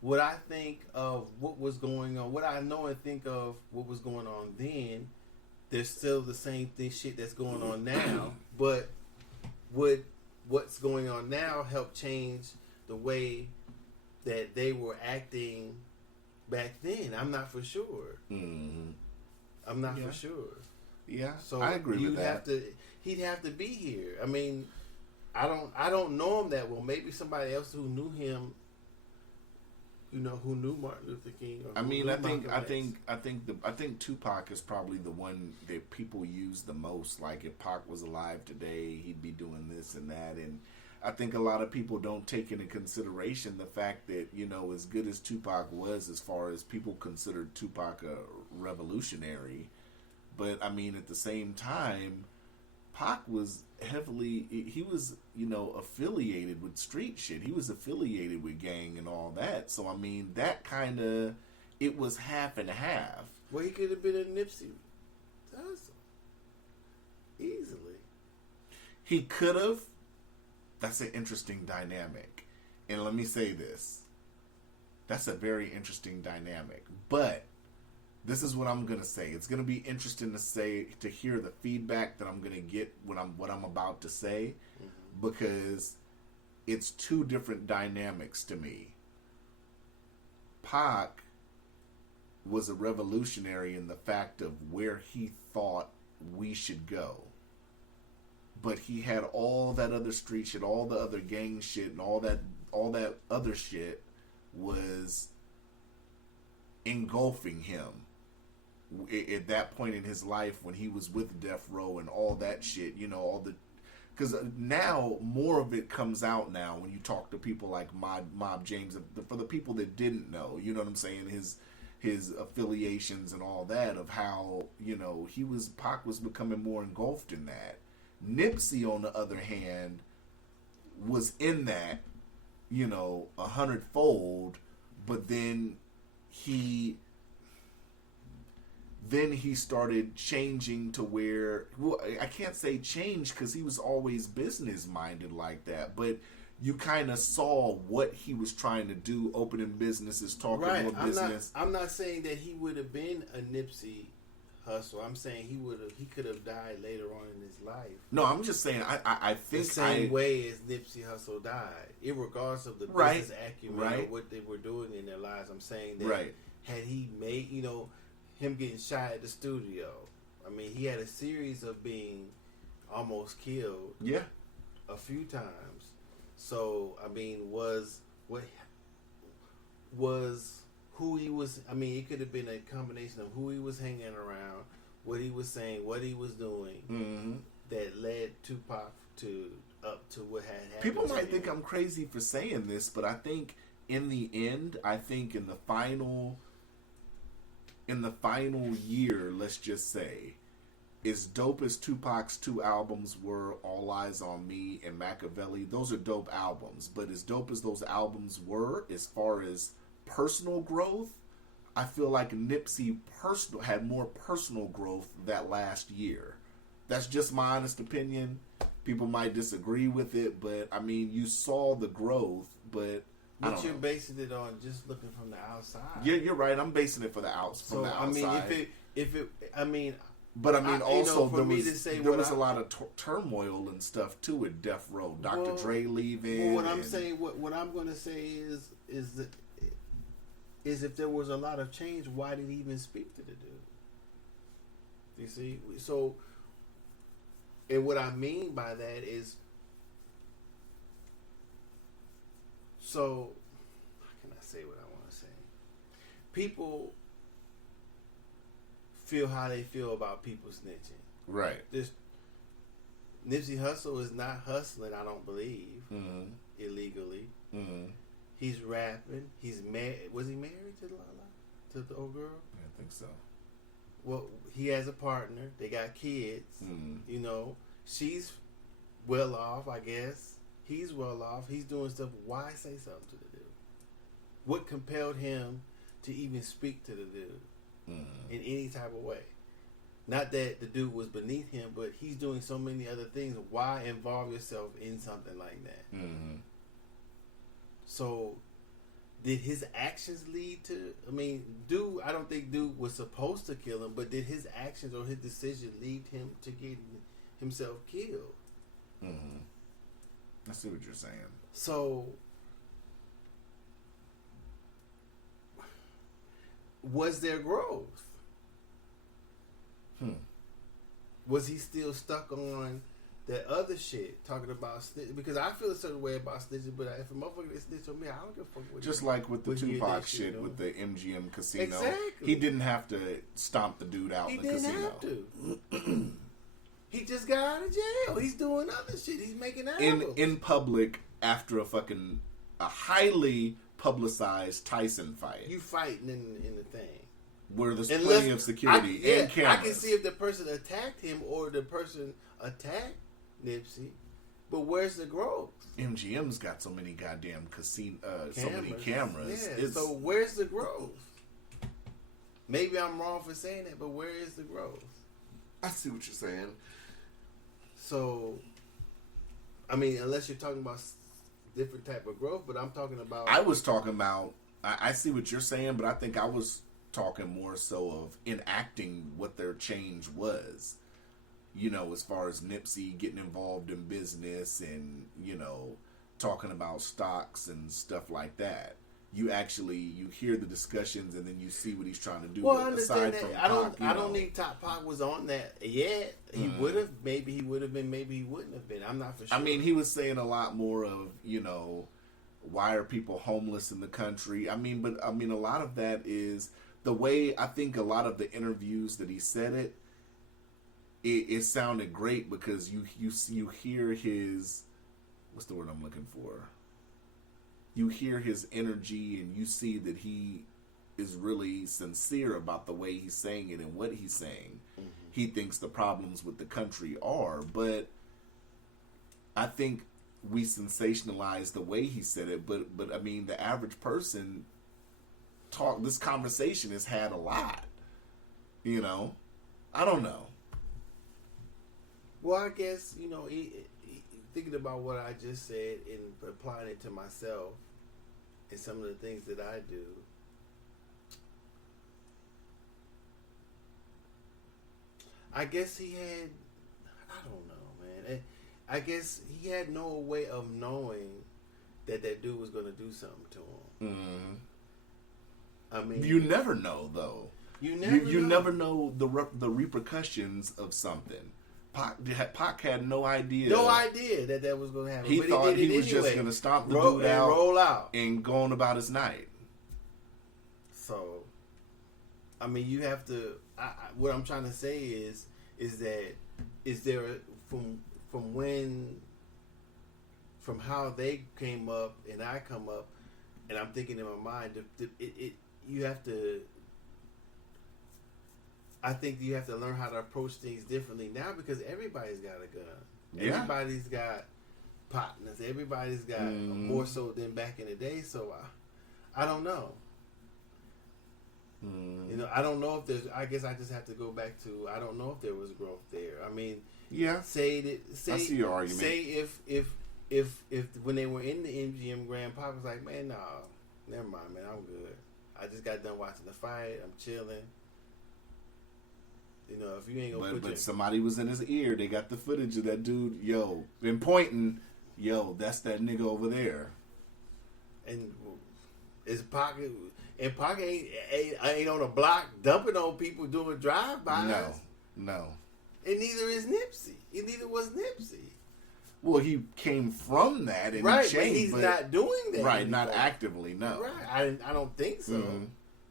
what I think of what was going on, what I know and think of what was going on then, there's still the same shit that's going on now, but would what's going on now help change the way that they were acting back then? I'm not for sure. I'm not for sure. Yeah, so I agree with that. He'd have to be here. I mean, I don't know him that well. Maybe somebody else who knew him, who knew Martin Luther King. Or I think Tupac is probably the one that people use the most. Like, if Pac was alive today, he'd be doing this and that. And I think a lot of people don't take into consideration the fact that, as good as Tupac was, as far as people considered Tupac a revolutionary, but I mean, at the same time, Pac was he was affiliated with street shit. He was affiliated with gang and all that. So, I mean, that kind of, it was half and half. Well, he could have been a Nipsey Hussle. Easily. He could have. That's an interesting dynamic. And let me say this. That's a very interesting dynamic. But this is what I'm going to say. It's going to be interesting to hear the feedback that I'm going to get what I'm about to say, because it's two different dynamics to me. Pac was a revolutionary in the fact of where he thought we should go. But he had all that other street shit, all the other gang shit, and all that other shit was engulfing him at that point in his life when he was with Death Row and all that shit, because now more of it comes out now when you talk to people like Mob James. For the people that didn't know, you know what I'm saying, his affiliations and all that, of how Pac was becoming more engulfed in that. Nipsey, on the other hand, was in that 100-fold, but then he started changing to where, well, I can't say change because he was always business minded like that, but you kind of saw what he was trying to do, opening businesses, talking more business. I'm not saying that he would have been a Nipsey Hussle. I'm saying he could have died later on in his life. No, I'm just saying I think the same way as Nipsey Hussle died, irregardless of the business acumen or what they were doing in their lives. I'm saying that had he made him getting shot at the studio, I mean, he had a series of being almost killed a few times. So I mean, was who he was. I mean, it could have been a combination of who he was hanging around, what he was saying, what he was doing, that led Tupac up to what had happened. People might think I'm crazy for saying this, but I think in the end, in the final year, let's just say, as dope as Tupac's 2 albums were, All Eyes on Me and Machiavelli, those are dope albums. But as dope as those albums were, as far as personal growth, I feel like Nipsey had more personal growth that last year. That's just my honest opinion. People might disagree with it, but I mean, you saw the growth, but you're basing it on just looking from the outside. Yeah, you're right. I'm basing it from the outside. I mean, but I mean, also there was a lot of turmoil and stuff too with Death Row. Dr. Dre leaving. Well, what I'm going to say is if there was a lot of change, why did he even speak to the dude? You see, so. And what I mean by that is, so, how can I say what I want to say? People feel how they feel about people snitching. Right. This Nipsey Hussle is not hustling, I don't believe, illegally. Mm-hmm. He's rapping. He's married. Was he married to Lala? To the old girl? Yeah, I think so. Well, he has a partner. They got kids. You know, she's well off, I guess. He's well off. He's doing stuff. Why say something to the dude? What compelled him to even speak to the dude in any type of way? Not that the dude was beneath him, but he's doing so many other things. Why involve yourself in something like that? So, did his actions lead to? I mean, dude, I don't think dude was supposed to kill him, but did his actions or his decision lead him to get himself killed? I see what you're saying. So, was there growth? Was he still stuck on that other shit, talking about snitch? Because I feel a certain way about snitching, but if a motherfucker that snitch on me, I don't give a fuck what. Just like with the Tupac shit with the MGM casino. Exactly. He didn't have to stomp the dude out in the casino. He didn't have to. He just got out of jail. He's doing other shit. He's making albums. In public after a highly publicized Tyson fight. You fighting in the thing. Where there's plenty of security and cameras. I can see if the person attacked him or the person attacked Nipsey, but where's the growth? MGM's got so many goddamn so many cameras. Yeah, so where's the growth? Maybe I'm wrong for saying that, but where is the growth? I see what you're saying. So, I mean, unless you're talking about different type of growth, but I'm talking about. I was talking about. I see what you're saying, but I think I was talking more so of enacting what their change was. You know, as far as Nipsey getting involved in business and, you know, talking about stocks and stuff like that. You hear the discussions and then you see what he's trying to do. Well, I understand that. I don't think Top Pac was on that yet. He would have. Maybe he would have been. Maybe he wouldn't have been. I'm not for sure. I mean, he was saying a lot more of, you know, why are people homeless in the country? I mean, a lot of that is the way I think a lot of the interviews that he said it sounded great because you hear his, what's the word I'm looking for? You hear his energy and you see that he is really sincere about the way he's saying it and what he's saying. He thinks the problems with the country are, but I think we sensationalize the way he said it, but I mean, the average person this conversation has had a lot, you know? I don't know. Well, I guess, you know, thinking about what I just said and applying it to myself and some of the things that I do, I guess he had, I don't know, man. I guess he had no way of knowing that dude was going to do something to him. I mean, you never know, though. You never know the repercussions of something. Pac had no idea. No idea that was going to happen. He but thought he was anyway. just going to stomp the dude out, roll out, and go on about his night. So, I mean, you have to. What I'm trying to say is there from how they came up and I come up, and I'm thinking in my mind, you have to. I think you have to learn how to approach things differently now because everybody's got a gun. Yeah. Everybody's got partners. Everybody's got more so than back in the day. So I don't know. You know, I don't know if there's. I guess I just have to go back to. I don't know if there was growth there. I mean, yeah. Say I see your argument. Say if when they were in the MGM, Grandpa was like, man, nah, never mind, man, I'm good. I just got done watching the fight. I'm chilling. You know, if you ain't gonna but somebody was in his ear. They got the footage of that dude. Yo, been pointing. Yo, that's that nigga over there. And his pocket. And Pocket ain't on the block dumping on people doing drive-bys. No. And neither is Nipsey. And neither was Nipsey. Well, he came from that and right, he changed, but he's not doing that. Right, anymore. Not actively, no. Right, I don't think so. Mm-hmm.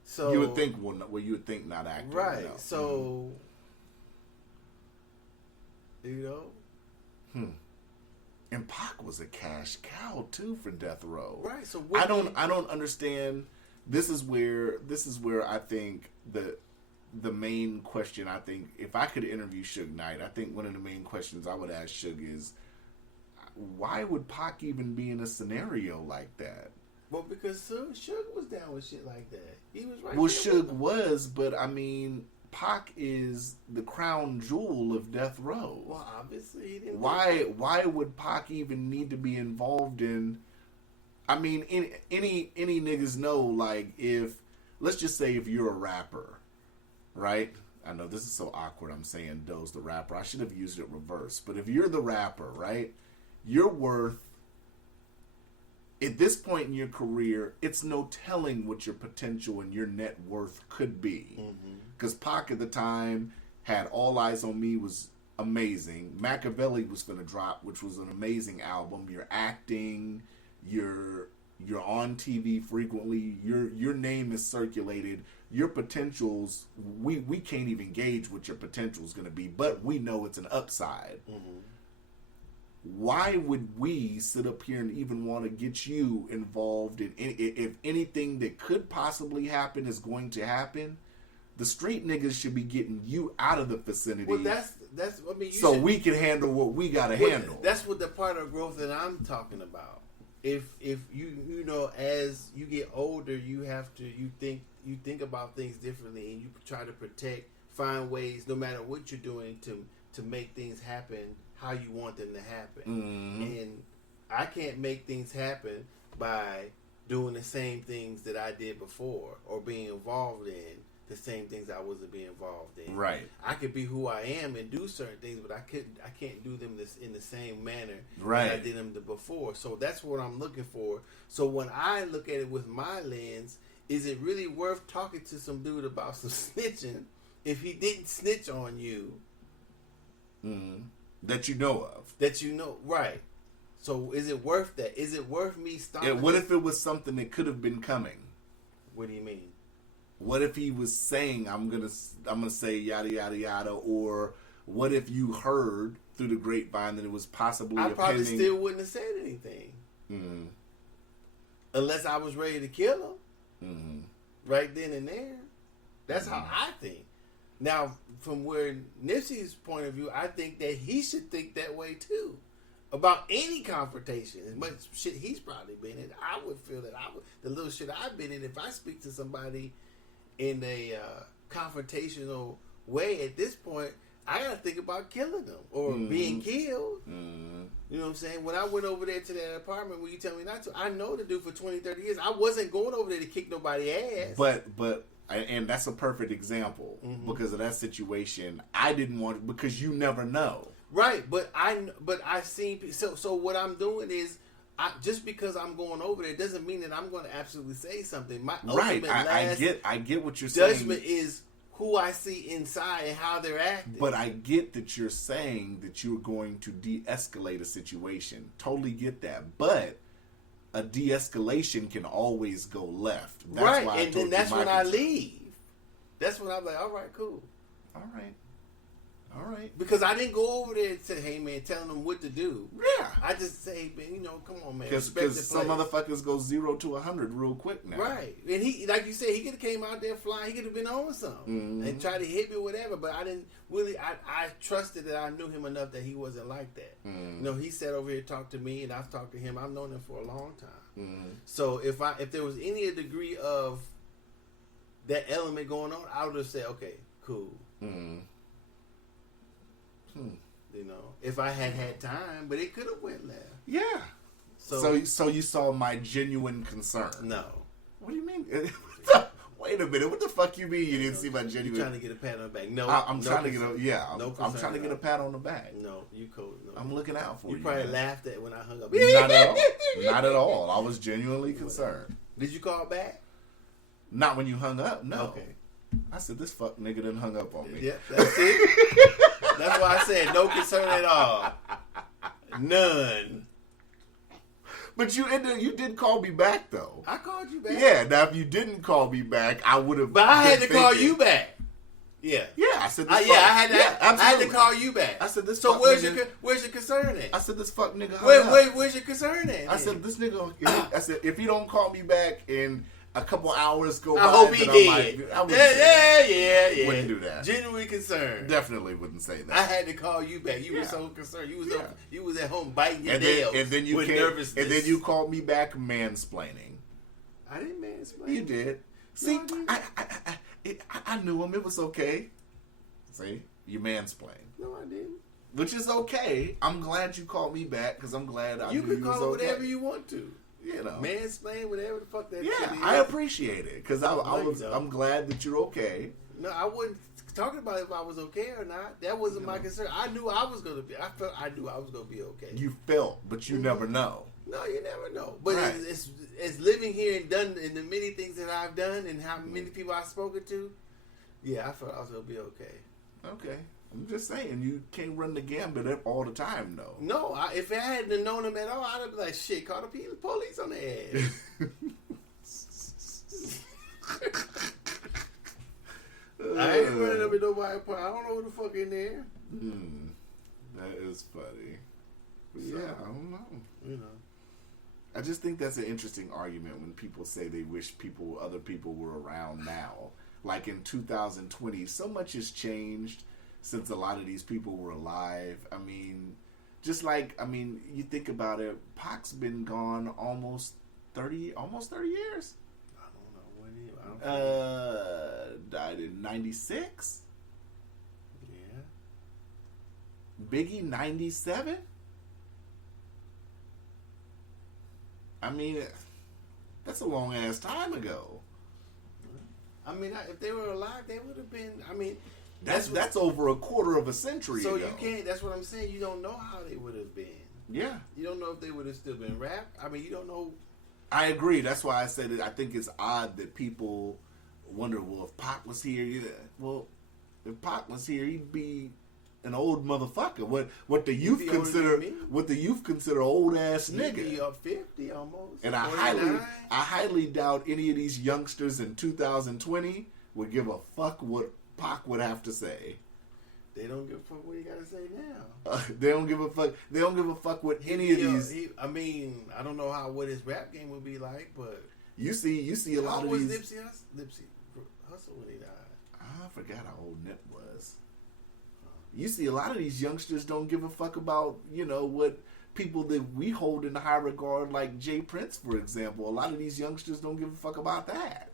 So you would think, you would think not actively. Right, no. so, you know. And Pac was a cash cow, too, for Death Row. Right, so I don't understand. This is where I think the main question, I think, if I could interview Suge Knight, I think one of the main questions I would ask Suge is, why would Pac even be in a scenario like that? Well, because Suge was down with shit like that. He was right. Well, Suge was, but I mean, Pac is the crown jewel of Death Row. Well, obviously he didn't. Why would Pac even need to be involved in? I mean, any niggas know, like, if, let's just say if you're a rapper, right? I know this is so awkward, I'm saying Doe's the rapper. I should have used it reverse. But if you're the rapper, right, you're worth, at this point in your career, it's no telling what your potential and your net worth could be. Because Pac at the time had All Eyes on Me was amazing. Machiavelli was going to drop, which was an amazing album. You're acting... You're on TV frequently. Your name is circulated. Your potentials, we can't even gauge what your potential is going to be, but we know it's an upside. Why would we sit up here and even want to get you involved in if anything that could possibly happen is going to happen? The street niggas should be getting you out of the vicinity. Well, that's. I mean, we can handle what we got to handle. That's what the part of growth that I'm talking about. If you know, as you get older, you think about things differently, and you try to find ways, no matter what you're doing, to make things happen how you want them to happen. And I can't make things happen by doing the same things that I did before or being involved in the same things I wasn't being involved in. Right. I could be who I am and do certain things, but I can't do them in the same manner right. that I did them before. So that's what I'm looking for. So when I look at it with my lens, is it really worth talking to some dude about some snitching if he didn't snitch on you? That you know of. That you know, right. So is it worth that? Is it worth me starting? Yeah, what if it was something that could have been coming? What do you mean? What if he was saying, I'm gonna say yada yada yada, or what if you heard through the grapevine that it was possibly I probably still wouldn't have said anything. Unless I was ready to kill him. Right then and there. That's how I think. Now, from where Nipsey's point of view, I think that he should think that way too. About any confrontation. As much shit he's probably been in, I would feel that the little shit I've been in, if I speak to somebody in a confrontational way at this point, I gotta think about killing them or being killed. You know what I'm saying? When I went over there to that apartment where you tell me not to, I know the dude for 20, 30 years. I wasn't going over there to kick nobody's ass. But and that's a perfect example because of that situation. I didn't want because you never know. Right, but I've seen so what I'm doing is just because I'm going over there doesn't mean that I'm going to absolutely say something. My ultimate I get what you're saying. Judgment is who I see inside and how they're acting. But I get that you're saying that you're going to de-escalate a situation. Totally get that. But a de-escalation can always go left. That's right, why and then that's when I concern. leave. That's when I'm like, all right, cool. All right. Because I didn't go over there and say, hey, man, telling them what to do. Yeah. I just say, man, come on, man. Because some motherfuckers go 0 to 100 real quick now. Right. And he, like you said, he could have came out there flying. He could have been on something and tried to hit me or whatever. But I didn't really, I trusted that I knew him enough that he wasn't like that. He sat over here, talked to me, and I've talked to him. I've known him for a long time. So if there was any degree of that element going on, I would have said, okay, cool. If I had time, but it could have went left. Yeah. So you saw my genuine concern. No. What do you mean? Wait a minute. What the fuck you mean you didn't see my genuine? You're trying to get a pat on the back. No, I'm trying to get I'm trying to get a pat on the back. No, you cool. No. I'm looking out for you. You probably laughed at when I hung up. Not at all. Not at all. I was genuinely concerned. Did you call back? Not when you hung up. No. Okay. I said this fuck nigga done hung up on me. Yeah, that's it. That's why I said no concern at all. None. But you did call me back though. I called you back. Yeah. Now if you didn't call me back, I would have. But I had to call you back. Yeah. Yeah. I said. I had to call you back. I said this. So where's your concern at? I said this fuck nigga. Where's your concern at? I said this nigga. I said if he don't call me back in a couple hours go by, I hope he did. Yeah. Wouldn't do that. Genuinely concerned. Definitely wouldn't say that. I had to call you back. You were so concerned. You was at home biting your nails. And then you nervousness. And then you called me back mansplaining. I didn't mansplain. You did. See, I knew him. It was okay. See, you mansplained. No, I didn't. Which is okay. I'm glad you called me back because I'm glad I knew you was call it okay. whatever you want to. Mansplain, whatever the fuck that shit is. I appreciate it because I'm glad that you're okay. No, I wasn't talking about if I was okay or not. That wasn't my concern. I knew I was gonna be. I knew I was gonna be okay. You felt, but you never know. No, you never know. But right. it's living here and done in the many things that I've done and how many people I've spoken to. Yeah, I felt I was gonna be okay. Okay. I'm just saying, you can't run the gambit all the time, though. No, if I hadn't known him at all, I'd have been like, shit, call the police on the ass. I ain't running up in nobody's part. I don't know who the fuck in there. That is funny. But So, yeah, I don't know. I just think that's an interesting argument when people say they wish other people were around now. Like in 2020, so much has changed since a lot of these people were alive. I mean, you think about it, Pac's been gone almost 30 years. I don't know when he Died in 96? Yeah. Biggie, 97? I mean, that's a long ass time ago. I mean, if they were alive, they would have been. I mean, that's over a quarter of a century ago. So you can't. That's what I'm saying. You don't know how they would have been. Yeah. You don't know if they would have still been rap. I mean, you don't know. I agree. That's why I said it. I think it's odd that people wonder, well, if Pac was here, well, if Pac was here, he'd be an old motherfucker. What the youth consider old ass nigga. He'd be up 50 almost. And I highly doubt any of these youngsters in 2020 would give a fuck what Pac would have to say. They don't give a fuck what he got to say now. They don't give a fuck. They don't give a fuck what any of these. I mean, I don't know what his rap game would be like, but you see a lot of these. Nipsey Hussle when he died? I forgot how old Nip was. You see a lot of these youngsters don't give a fuck about what people that we hold in high regard, like Jay Prince, for example. A lot of these youngsters don't give a fuck about that.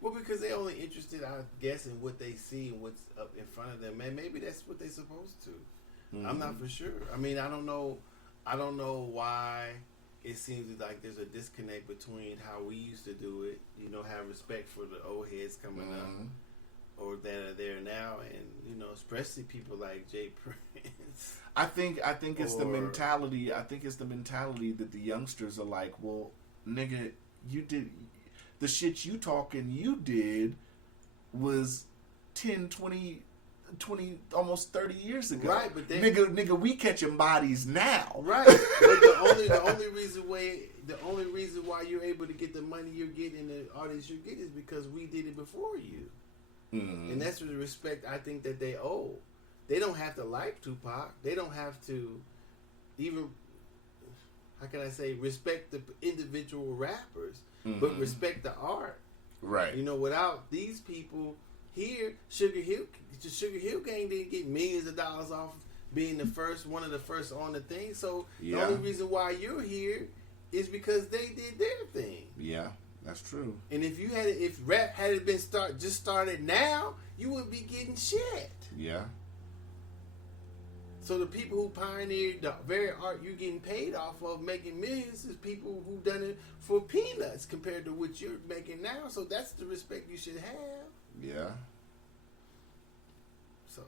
Well, because they're only interested, I guess, in what they see and what's up in front of them. Man, maybe that's what they're supposed to. Mm-hmm. I'm not for sure. I mean, I don't know why it seems like there's a disconnect between how we used to do it. Have respect for the old heads coming up, or that are there now, and especially people like Jay Prince. I think it's the mentality. I think it's the mentality that the youngsters are like, well, nigga, you did. The shit you talking you did was 10, 20, 20, almost 30 years ago. Right, but nigga, we catching bodies now. Right. But the only reason why you're able to get the money you're getting and the audience you get is because we did it before you. Mm. And that's the respect I think that they owe. They don't have to like Tupac. They don't have to even, how can I say, respect the individual rappers, but respect the art. Right. You know, without these people here, the Sugar Hill Gang didn't get millions of dollars off being one of the first on the thing. So the only reason why you're here is because they did their thing. Yeah, that's true. And if rap had been started now, you wouldn't be getting shit. Yeah. So the people who pioneered the very art you're getting paid off of making millions is people who done it for peanuts compared to what you're making now. So that's the respect you should have. Yeah. So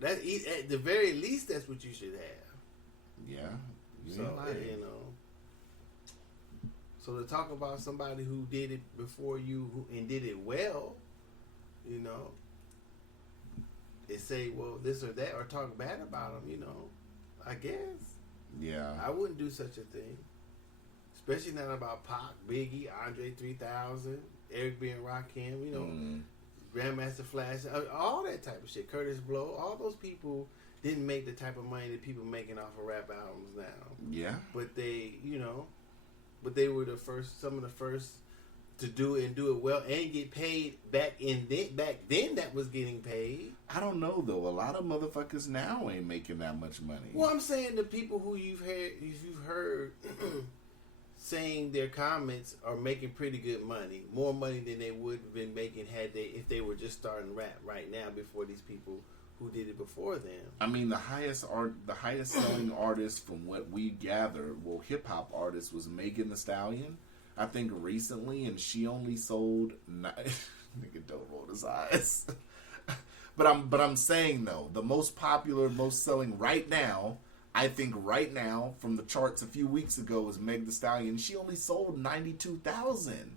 that at the very least, that's what you should have. Yeah. You know. So to talk about somebody who did it before you and did it well, you know. They say, well, this or that, or talk bad about them, you know. I guess. Yeah. I wouldn't do such a thing. Especially not about Pac, Biggie, Andre 3000, Eric B. and Rakim, you know, Grandmaster Flash, all that type of shit. Curtis Blow, all those people didn't make the type of money that people making off of rap albums now. Yeah. But they, you know, were some of the first to do it and do it well and get paid back then that was getting paid. I don't know though. A lot of motherfuckers now ain't making that much money. Well, I'm saying the people who you've heard saying their comments are making pretty good money, more money than they would have been making if they were just starting rap right now before these people who did it before them. I mean, the highest selling artist from what we gather, hip hop artist was Megan Thee Stallion. I think recently, and she only sold. Nigga, don't roll his eyes. but I'm saying though, the most popular, most selling right now, I think right now from the charts a few weeks ago is Meg Thee Stallion. She only sold 92,000.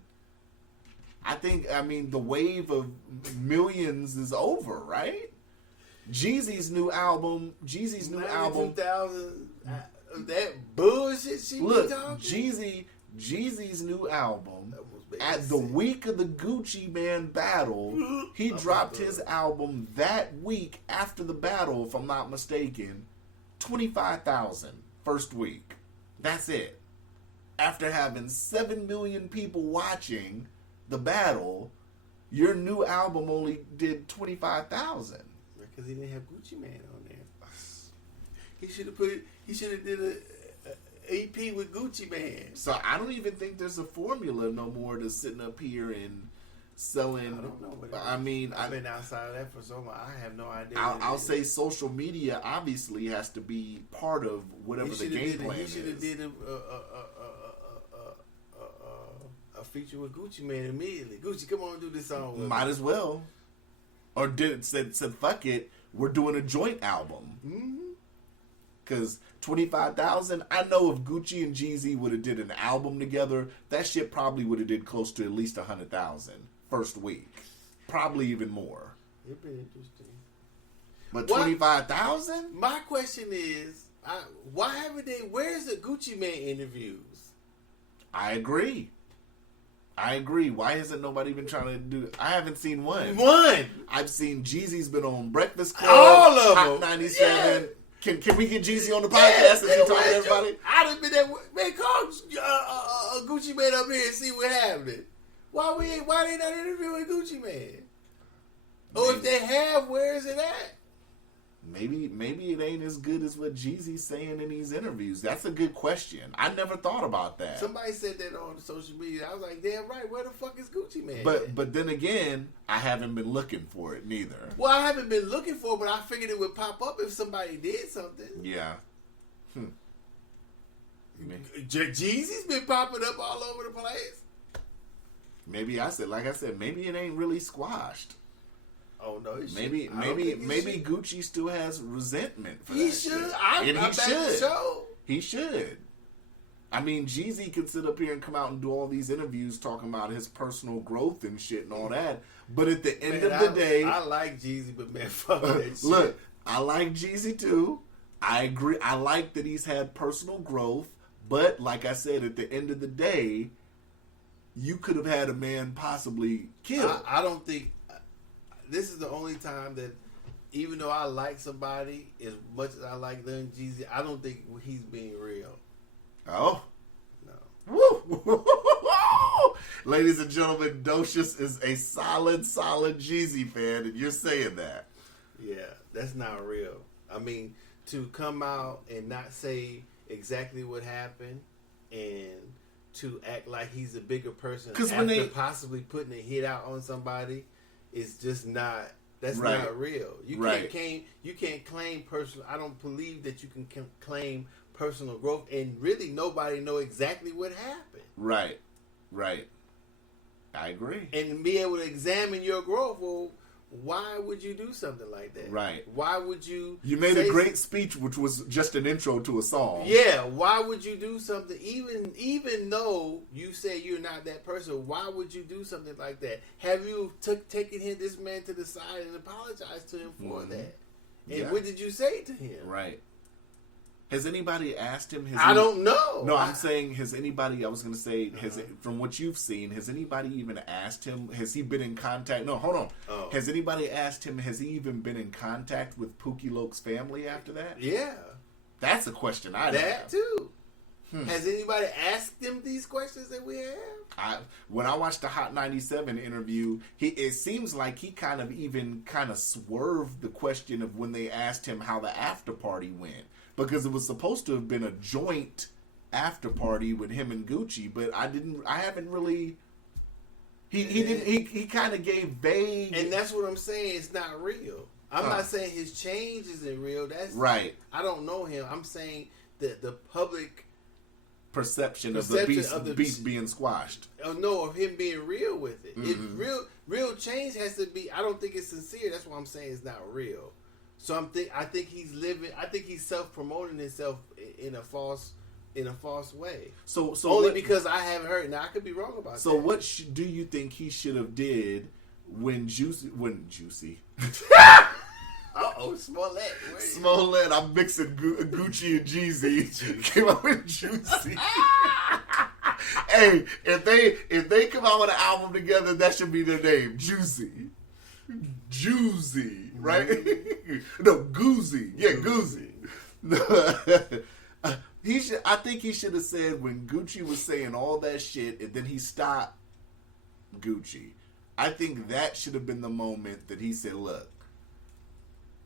I mean, the wave of millions is over, right? Jeezy's new album. 92,000. That bullshit she was talking. Jeezy's new album, at the week of the Gucci Man battle, he dropped his album that week after the battle, if I'm not mistaken, 25,000 first week. That's it. After having 7 million people watching the battle, your new album only did 25,000. Because he didn't have Gucci Man on there. He should have did a EP with Gucci Man. So I don't even think there's a formula no more to sitting up here and selling. I don't know. I mean, I've been outside of that for so long. I have no idea. I'll say social media obviously has to be part of whatever the game plan is. He should have did a feature with Gucci Man immediately. Gucci, come on and do this song with Might me. as well. Or said fuck it, we're doing a joint album. Because 25,000, I know if Gucci and Jeezy would have did an album together, that shit probably would have did close to at least 100,000 first week. Probably even more. It'd be interesting. But 25,000? My question is, why haven't they, where's the Gucci Man interviews? I agree. Why hasn't nobody been trying to do? I haven't seen one. I've seen Jeezy's been on Breakfast Club. All of Hot them. 97. Yeah. Can we get Jeezy on the podcast and he talk to everybody? I'd have been there. Man, call Gucci Man up here and see what happened. Why they not interviewing Gucci Man? Or if they have, where is it at? Maybe it ain't as good as what Jeezy's saying in these interviews. That's a good question. I never thought about that. Somebody said that on social media. I was like, damn right, where the fuck is Gucci Man? But then again, I haven't been looking for it neither. Well, I haven't been looking for it, but I figured it would pop up if somebody did something. Yeah. Jeezy's been popping up all over the place. Maybe maybe it ain't really squashed. Oh no, it maybe Gucci still has resentment for he that should. shit. He should. He should. I mean, Jeezy can sit up here and come out and do all these interviews talking about his personal growth and shit and all that. But at the end of the day... I like Jeezy, but man, fuck that shit. Look, I like Jeezy too. I agree. I like that he's had personal growth. But like I said, at the end of the day, you could have had a man possibly killed. I don't think... This is the only time that, even though I like somebody as much as I like them, Jeezy, I don't think he's being real. Oh. No. Woo! Ladies and gentlemen, Docious is a solid Jeezy fan, and you're saying that. Yeah, that's not real. I mean, to come out and not say exactly what happened and to act like he's a bigger person after possibly putting a hit out on somebody is just not... That's right. not real. You can't claim personal... I don't believe that you can claim personal growth and really nobody know exactly what happened. Right. I agree. And be able to examine your growth. Well, why would you do something like that? Right. Why would you... You made a great speech, which was just an intro to a song. Yeah. Why would you do something, even though you say you're not that person, why would you do something like that? Have you taken this man to the side and apologized to him for that? And what did you say to him? Right. Has anybody asked him? I don't know. No, I'm saying, has anybody, I was going to say, from what you've seen, has anybody even asked him? Has he been in contact? No, hold on. Oh. Has anybody asked him, has he even been in contact with Pookie Loke's family after that? Yeah. That's a question I'd have. That too. Has anybody asked him these questions that we have? When I watched the Hot 97 interview, it seems like he kind of swerved the question of when they asked him how the after party went. Because it was supposed to have been a joint after party with him and Gucci, but I haven't really... He kind of gave vague... And that's what I'm saying, it's not real. I'm not saying his change isn't real. That's right. I don't know him. I'm saying that the public... Perception of the beast being squashed. Oh no, of him being real with it. Mm-hmm. Real change has to be... I don't think it's sincere. That's why I'm saying it's not real. So I think he's living. I think he's self-promoting himself in a false way. So only because I haven't heard. Now I could be wrong about that. So what do you think he should have did when Juicy? Smollett. I'm mixing Gucci and Jeezy. Came out with Juicy. Hey, if they come out with an album together, that should be their name, Juicy. Right? No, Goozy. Yeah, Goozy. I think he should have said when Gucci was saying all that shit and then he stopped Gucci. I think that should have been the moment that he said, look,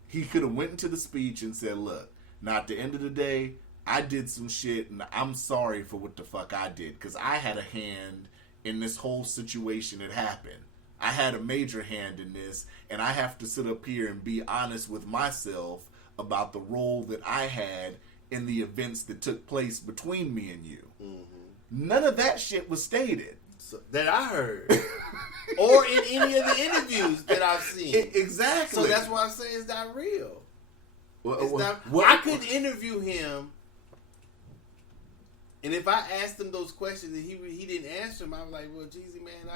he could have went into the speech and said, look, now at the end of the day, I did some shit and I'm sorry for what the fuck I did because I had a hand in this whole situation that happened. I had a major hand in this, and I have to sit up here and be honest with myself about the role that I had in the events that took place between me and you. Mm-hmm. None of that shit was stated. That I heard. Or in any of the interviews that I've seen. Exactly. So that's why I'm saying it's not real. I couldn't interview him, and if I asked him those questions and he didn't answer them, I was like, well, Jeezy, man,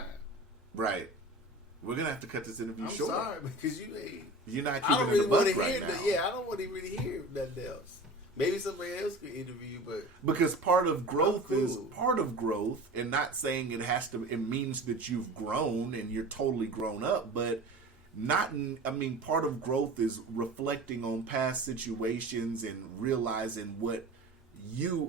Right. We're going to have to cut this interview short. I'm sorry, because you're not keeping it in the buck right now. I don't want to really hear nothing else. Maybe somebody else could interview you, but... Because part of growth is part of growth, and not saying it means that you've grown and you're totally grown up, but part of growth is reflecting on past situations and realizing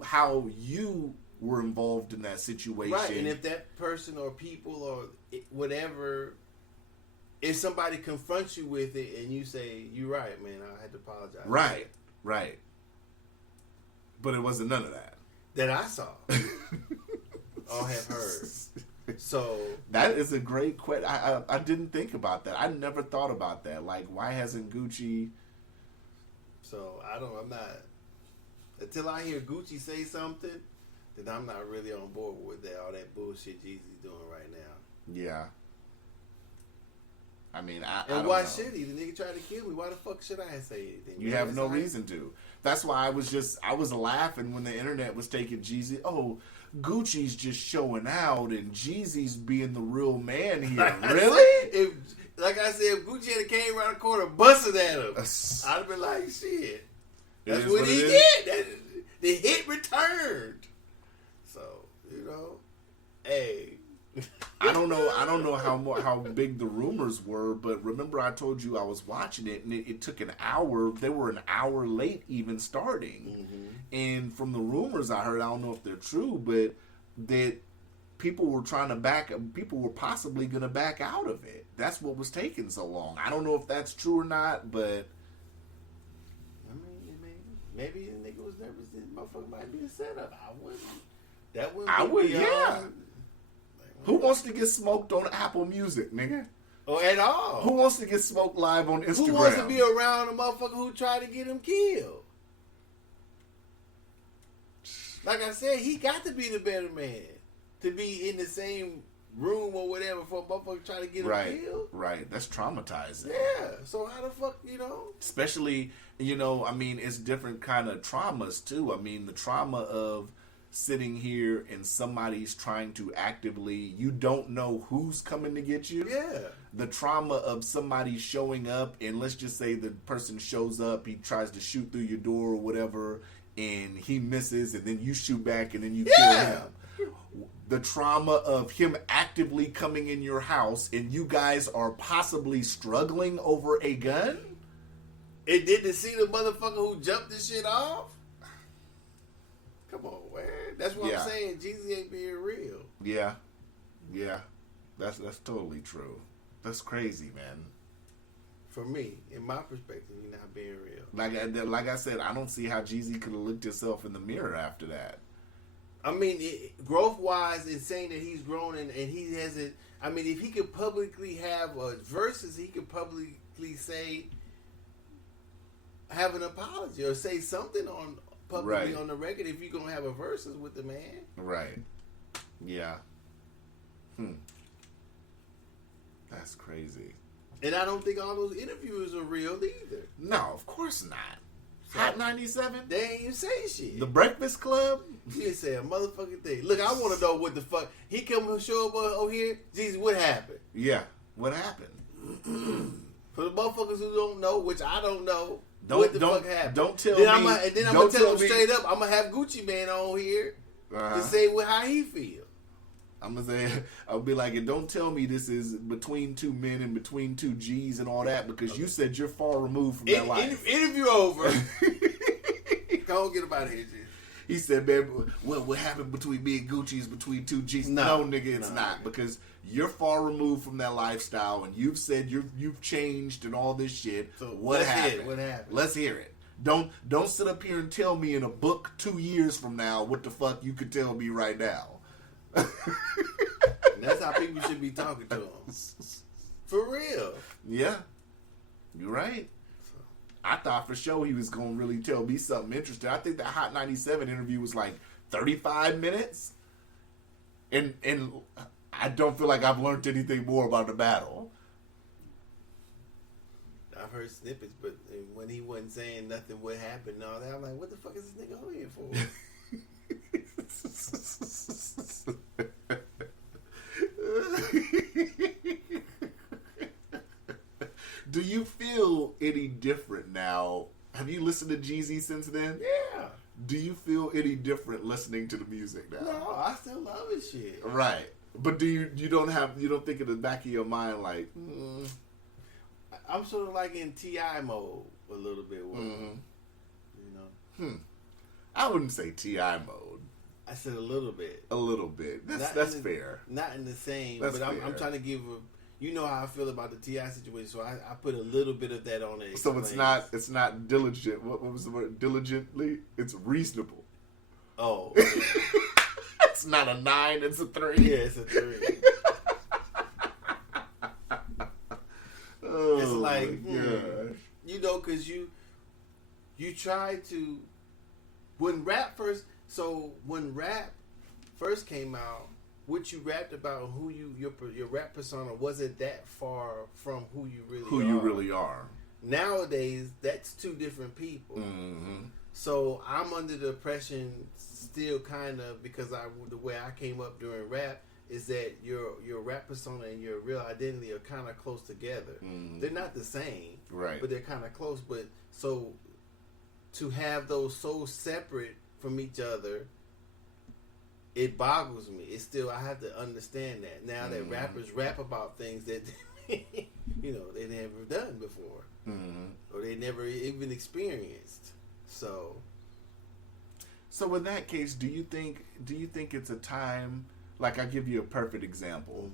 how you were involved in that situation. Right, and if that person or people or whatever... If somebody confronts you with it and you say, you're right, man, I had to apologize. Right. But it wasn't none of that. That I saw. Or have heard. So. That is a great question. I didn't think about that. I never thought about that. Like, why hasn't Gucci... So, I'm not... Until I hear Gucci say something, then I'm not really on board with all that bullshit Jeezy's doing right now. Yeah. I mean, I And don't why know. should he? The nigga tried to kill me. Why the fuck should I say anything? You have no reason to. That's why I was laughing when the internet was taking Jeezy. Oh, Gucci's just showing out and Jeezy's being the real man here. Really? Like I said, if Gucci had came around the corner busting at him, I'd have been like, shit. That's what he did. The hit returned. So, hey. I don't know how big the rumors were, but remember I told you I was watching it and it took an hour. They were an hour late even starting. Mm-hmm. And from the rumors I heard, I don't know if they're true, but that people were possibly going to back out of it. That's what was taking so long. I don't know if that's true or not, but I mean, maybe the nigga was nervous. This motherfucker might be a setup. I would, yeah. Who wants to get smoked on Apple Music, nigga? Or at all. Who wants to get smoked live on Instagram? Who wants to be around a motherfucker who tried to get him killed? Like I said, he got to be the better man. To be in the same room or whatever for a motherfucker trying to get him killed. Right. That's traumatizing. Yeah. So how the fuck, Especially, I mean, it's different kind of traumas, too. I mean, the trauma of sitting here and somebody's trying to actively, you don't know who's coming to get you. Yeah. The trauma of somebody showing up, and let's just say the person shows up, he tries to shoot through your door or whatever, and he misses, and then you shoot back, and then you kill him. The trauma of him actively coming in your house, and you guys are possibly struggling over a gun. And then to see the motherfucker who jumped this shit off? Come on, man. That's what I'm saying. Jeezy ain't being real. Yeah. That's totally true. That's crazy, man. For me, in my perspective, he's not being real. Like I said, I don't see how Jeezy could have looked himself in the mirror after that. I mean, growth-wise, it's saying that he's grown and he hasn't. I mean, if he could publicly have verses, he could publicly say, have an apology or say something on publicly on the record if you're gonna have a verses with the man. Right. Yeah. That's crazy. And I don't think all those interviews are real either. No, of course not. Hot 97? They ain't even say shit. The Breakfast Club? He didn't say a motherfucking thing. Look, I want to know what the fuck. He come and show up over here. Jesus, what happened? Yeah. What happened? For the motherfuckers who don't know, which I don't know, what the fuck happened? Don't tell me. I'm going to tell him straight up, I'm going to have Gucci Man on here to say how he feel. I'm going to say, I'll be like, and don't tell me this is between two men and between two G's and all that, because you said you're far removed from that life. Interview over. Go on, get him out of here, G. He said, man, what happened between me and Gucci is between two G's. No, nigga, it's not. Because you're far removed from that lifestyle, and you've said you've changed and all this shit. So what happened? What happened? Let's hear it. Don't sit up here and tell me in a book 2 years from now what the fuck you could tell me right now. And that's how people should be talking to him. For real. Yeah. You're right. I thought for sure he was going to really tell me something interesting. I think that Hot 97 interview was like 35 minutes. And I don't feel like I've learned anything more about the battle. I've heard snippets, but when he wasn't saying nothing, what happened and all that, I'm like, what the fuck is this nigga on here for? Do you feel any different now? Have you listened to Jeezy since then? Yeah. Do you feel any different listening to the music now? No, I still love his shit. Right. But you don't think in the back of your mind like I'm sort of like in T.I. mode a little bit with him, I wouldn't say T.I. mode. I said a little bit. A little bit. That's fair. Not in the same, that's but fair. I'm trying to give how I feel about the T.I. situation, so I put a little bit of that on it. So it's not diligent. What was the word? Diligently? It's reasonable. Oh. It's not a 9, it's a 3. Yeah, it's a 3. Oh, it's like, gosh. because you try to, when rap first came out, what you rapped about, who your rap persona wasn't that far from who you really are. Nowadays, that's two different people. Mm-hmm. So I'm under the impression, still kind of, because the way I came up during rap is that your rap persona and your real identity are kind of close together. Mm-hmm. They're not the same, right? But they're kind of close. But so to have those so separate from each other, it boggles me. It's still, I have to understand that now that rappers rap about things that they never done before, or they never even experienced. So in that case, do you think it's a time? Like, I'll give you a perfect example.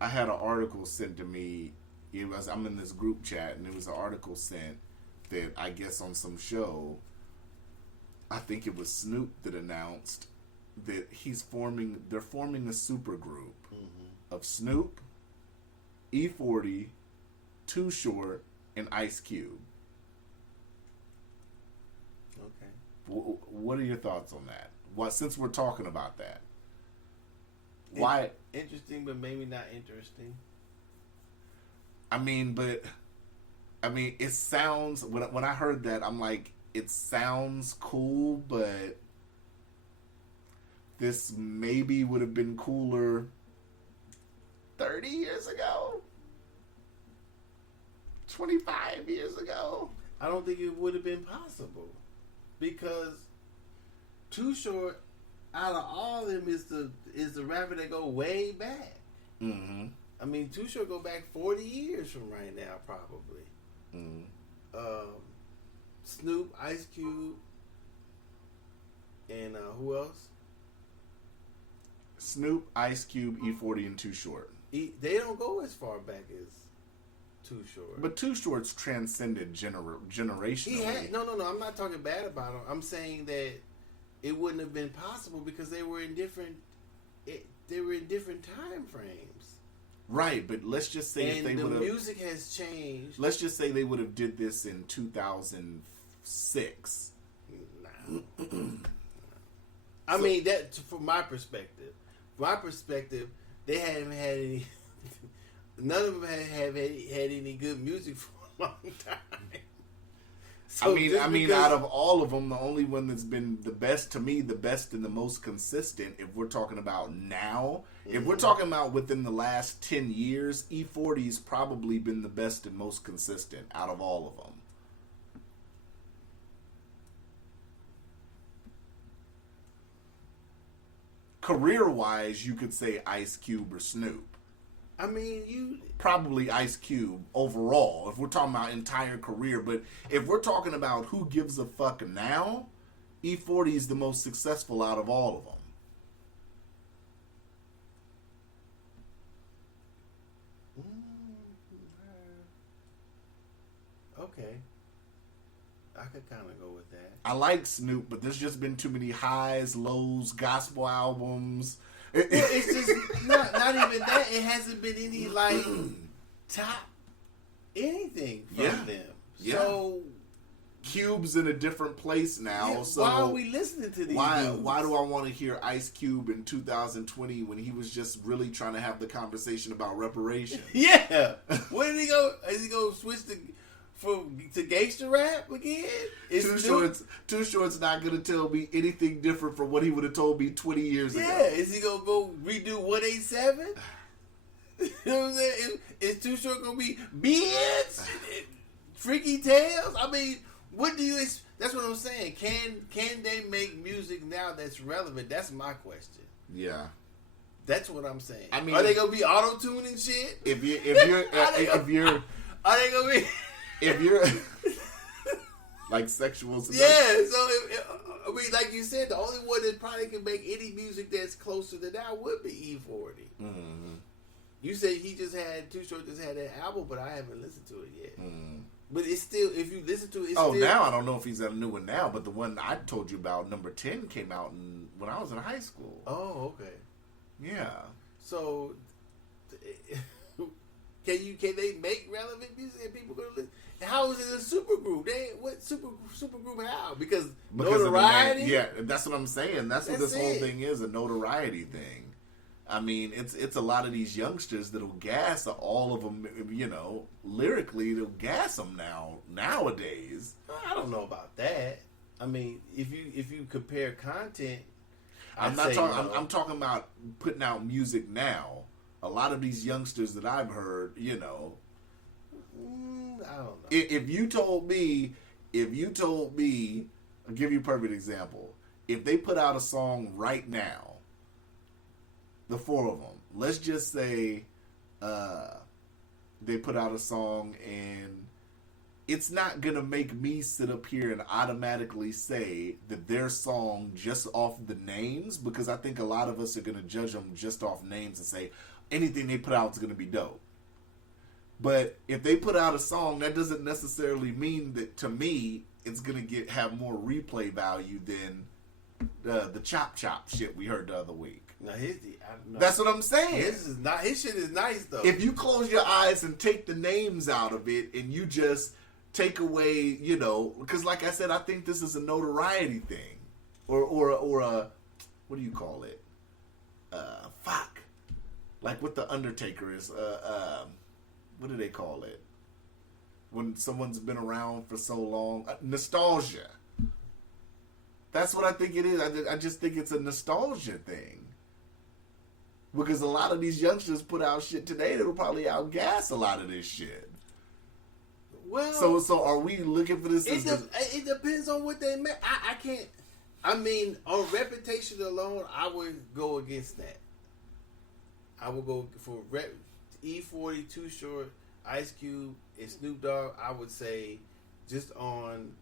I had an article sent to me. I'm in this group chat, and it was an article sent that I guess on some show, I think it was Snoop that announced that they're forming a super group of Snoop, E40, Too Short, and Ice Cube. Okay. What are your thoughts on that? Since we're talking about that, why? Interesting, but maybe not interesting. It sounds, when I heard that, I'm like, it sounds cool, but this maybe would have been cooler 30 years ago, 25 years ago. I don't think it would have been possible, because Too Short, out of all of them, is the rapper that go way back. Mm-hmm. I mean, Too Short go back 40 years from right now, probably. Mm-hmm. Snoop, Ice Cube, and who else? Snoop, Ice Cube, E40, and Too Short. They don't go as far back as Too Short. But Too Short's transcended generationally. No. I'm not talking bad about him. I'm saying that it wouldn't have been possible because they were in different time frames. Right, but let's just say if they would have, music has changed. Let's just say they would have did this in 2006. No. I mean, that from my perspective. From my perspective, they haven't had any. None of them have had any good music for a long time. So out of all of them, the only one that's been the best to me, the best and the most consistent, if we're talking about now, if we're talking about within the last 10 years, E40's probably been the best and most consistent out of all of them. Career-wise, you could say Ice Cube or Snoop. I mean, probably Ice Cube overall, if we're talking about entire career. But if we're talking about who gives a fuck now, E40 is the most successful out of all of them. Okay. I could kind of go with that. I like Snoop, but there's just been too many highs, lows, gospel albums. Well, it's just not even that. It hasn't been any like top anything from them. Yeah. So Cube's in a different place now. Yeah, so why are we listening to these? Why do I want to hear Ice Cube in 2020 when he was just really trying to have the conversation about reparations? Yeah. Where did he go? Is he going to switch to gangster rap again? Too Short's not going to tell me anything different from what he would have told me 20 years ago. Yeah, is he going to go redo 187? You know what I'm saying? Is Too Short going to be Beards? Freaky Tales? I mean, what do you... That's what I'm saying. Can they make music now that's relevant? That's my question. Yeah. That's what I'm saying. I mean, are they going to be auto-tuning shit? If you're Are they going to be... If you're like sexual seduction. Yeah, so I mean, like you said, the only one that probably can make any music that's closer to that would be E40. Mm-hmm. You said Too Short just had that album, but I haven't listened to it yet. Mm. But it's still, if you listen to it, it's still... now I don't know if he's got a new one now, but the one I told you about, number 10, came out when I was in high school. Oh, okay. Yeah. So, can they make relevant music and people going to listen? How is it a supergroup? What supergroup how? Because notoriety? Yeah, that's what I'm saying. That's what this whole thing is, a notoriety thing. I mean, it's a lot of these youngsters that'll gas all of them, lyrically, they'll gas them nowadays. I don't know about that. I mean, if you compare content, I'm talking about putting out music now. A lot of these youngsters that I've heard, I don't know. If you told me, I'll give you a perfect example. If they put out a song right now, the four of them, let's just say they put out a song and it's not going to make me sit up here and automatically say that their song just off the names, because I think a lot of us are going to judge them just off names and say anything they put out is going to be dope. But if they put out a song, that doesn't necessarily mean that, to me, it's going to have more replay value than the chop shit we heard the other week. Now that's what I'm saying. His shit is nice though. If you close your eyes and take the names out of it, and you just take away, because like I said, I think this is a notoriety thing, or a what do you call it? Like what the Undertaker is. What do they call it? When someone's been around for so long, nostalgia. That's what I think it is. I just think it's a nostalgia thing. Because a lot of these youngsters put out shit today that'll probably outgas a lot of this shit. Well, so are we looking for this? It depends on what they make. I can't. I mean, on reputation alone, I would go against that. I would go for E40, Too Short, Ice Cube, and Snoop Dogg. I would say, just on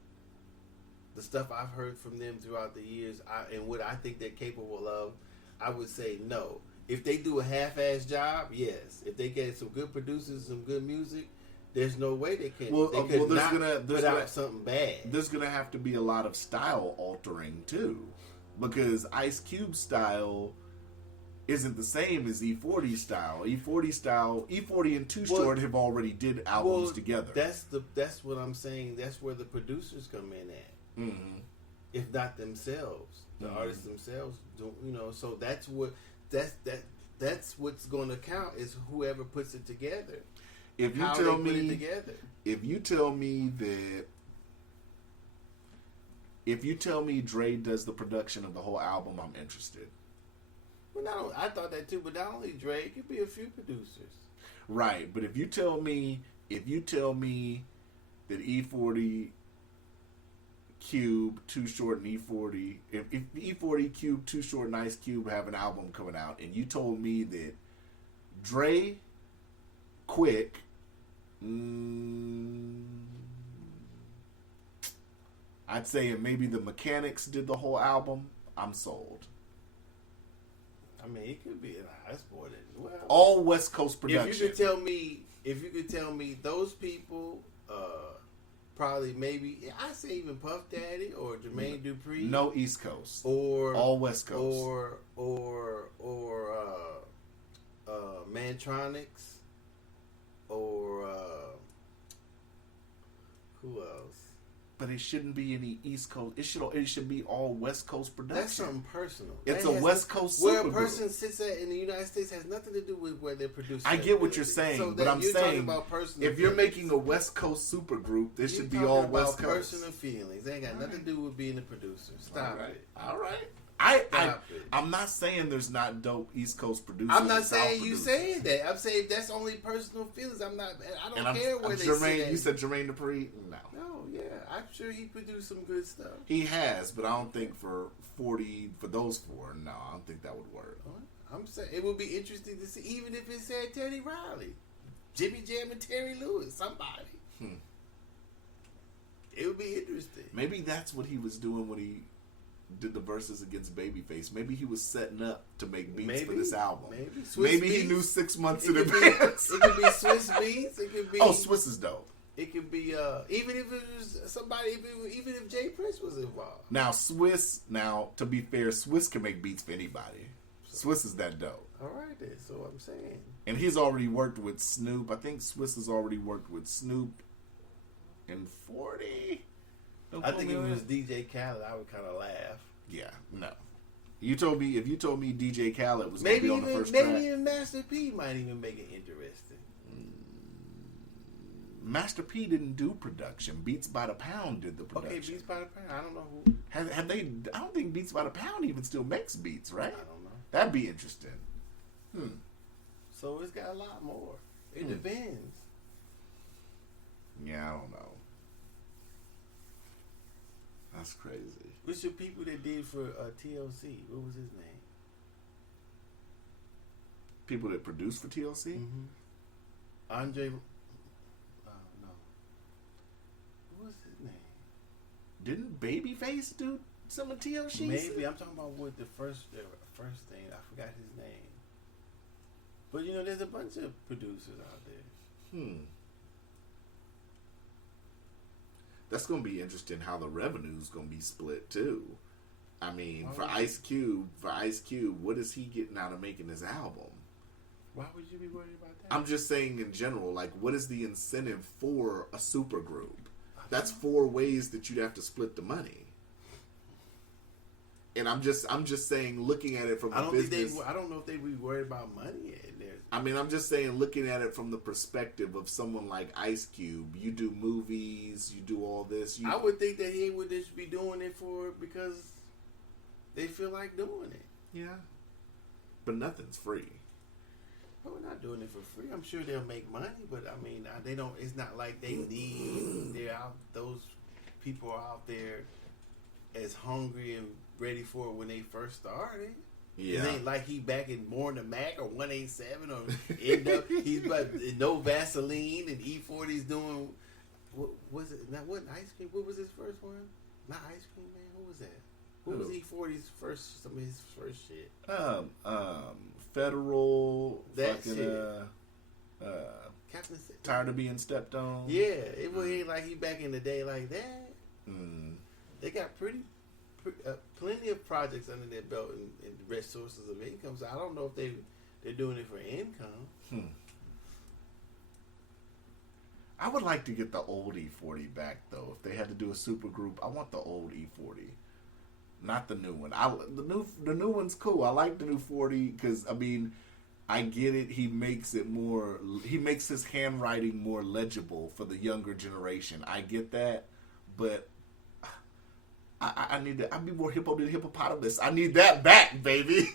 the stuff I've heard from them throughout the years, and what I think they're capable of, I would say no. If they do a half-ass job, yes. If they get some good producers, some good music, there's no way they can. Well, put out something bad. There's gonna have to be a lot of style altering too, because Ice Cube's style isn't the same as E40's style. E40 and Too Short have already did albums together. That's what I'm saying. That's where the producers come in at. Mm-hmm. If not themselves, the artists themselves don't. So that's what's going to count is whoever puts it together. If you tell me Dre does the production of the whole album, I'm interested. Well, I thought that too, but not only Dre, it could be a few producers. Right, but if you tell me that E40, Cube, Too Short, and E40, if E40, Cube, Too Short, and Ice Cube have an album coming out, and you told me that Dre, Quick, I'd say maybe the Mechanics did the whole album, I'm sold. I mean, it could be. That's more than all West Coast production. If you could tell me those people, probably maybe I say even Puff Daddy or Jermaine Dupri. No East Coast. Or all West Coast. Or Mantronics. Or who else? But it shouldn't be any East Coast. It should be all West Coast production. That's something personal. It's a West Coast where super a person group. sits at in the United States has nothing to do with where they're producing. I get what you're saying, so but I'm saying about if you're making a West Coast super group, this should be all West Coast. Personal feelings. They ain't got nothing to do with being a producer. Stop it. All right. I'm not saying there's not dope East Coast producers. I'm not saying you saying that. I'm saying that's only personal feelings. I don't care where they say. You said Jermaine Dupri? No. Yeah, I'm sure he produced some good stuff. He has, but I don't think for those four. No, I don't think that would work. I'm saying it would be interesting to see, even if it said Teddy Riley, Jimmy Jam, and Terry Lewis, somebody. It would be interesting. Maybe that's what he was doing when he did the verses against Babyface. Maybe he was setting up to make beats for this album. Maybe he knew 6 months in advance. It could be Swiss beats. It could be. Oh, Swiss is dope. It could be even if it was somebody, even if Jay Prince was involved. Now to be fair, Swiss can make beats for anybody. Swiss is that dope. All right, then. So I'm saying. And he's already worked with Snoop. I think Swiss has already worked with Snoop and 40. I think if it was DJ Khaled, I would kind of laugh. Yeah, no. If you told me DJ Khaled was going to be on the first track, maybe even Master P might even make it interesting. Master P didn't do production. Beats by the Pound did the production. Okay, Beats by the Pound. I don't know who. Have they? I don't think Beats by the Pound even still makes beats, right? I don't know. That'd be interesting. So it's got a lot more. It depends. Yeah, I don't know. That's crazy. What's your people that did for TLC? What was his name? People that produce for TLC? Mm-hmm. Andre. No. What was his name? Didn't Babyface do some of TLC? Maybe. I'm talking about what the first thing. I forgot his name. But you know, there's a bunch of producers out there. That's going to be interesting how the revenue's going to be split too. I mean, for Ice Cube, what is he getting out of making this album? Why would you be worried about that? I'm just saying in general, like, what is the incentive for a supergroup? That's 4 ways that you'd have to split the money. And I'm just saying, looking at it from a business. I don't know if they be worried about money in there. I mean, I'm just saying, looking at it from the perspective of someone like Ice Cube, you do movies, you do all this. I would think that he would just be doing it because they feel like doing it. Yeah. But nothing's free. Well, we're not doing it for free. I'm sure they'll make money, but I mean, they don't. It's not like they need. Those people are out there as hungry and ready for it when they first started. Yeah. It ain't like he back in Born to Mac or 187 or end up he's but no Vaseline and E40's doing what was it? Not what Ice Cream? What was his first one? Not Ice Cream Man. Who was that? What was E40's first? Some of his first shit. Federal. That fucking, shit. Captain. Tired of being stepped on. Yeah, it ain't like he back in the day like that. They got plenty of projects under their belt and rich sources of income. So I don't know if they're doing it for income. I would like to get the old E40 back though. If they had to do a super group, I want the old E40, not the new one. The new one's cool. I like the new 40 because I mean, I get it. He makes his handwriting more legible for the younger generation. I get that, but I need to. I'd be more hippo than hippopotamus. I need that back, baby.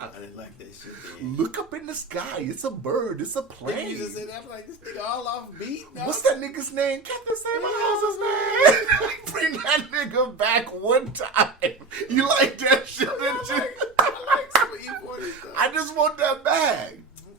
I didn't like that shit. Man. Look up in the sky. It's a bird. It's a plane. You just said that. I'm like, this nigga all off beat. No? What's that nigga's name? Captain Samuel House's name. Bring that nigga back one time. You like that shit? I like some E40 stuff. I just want that back.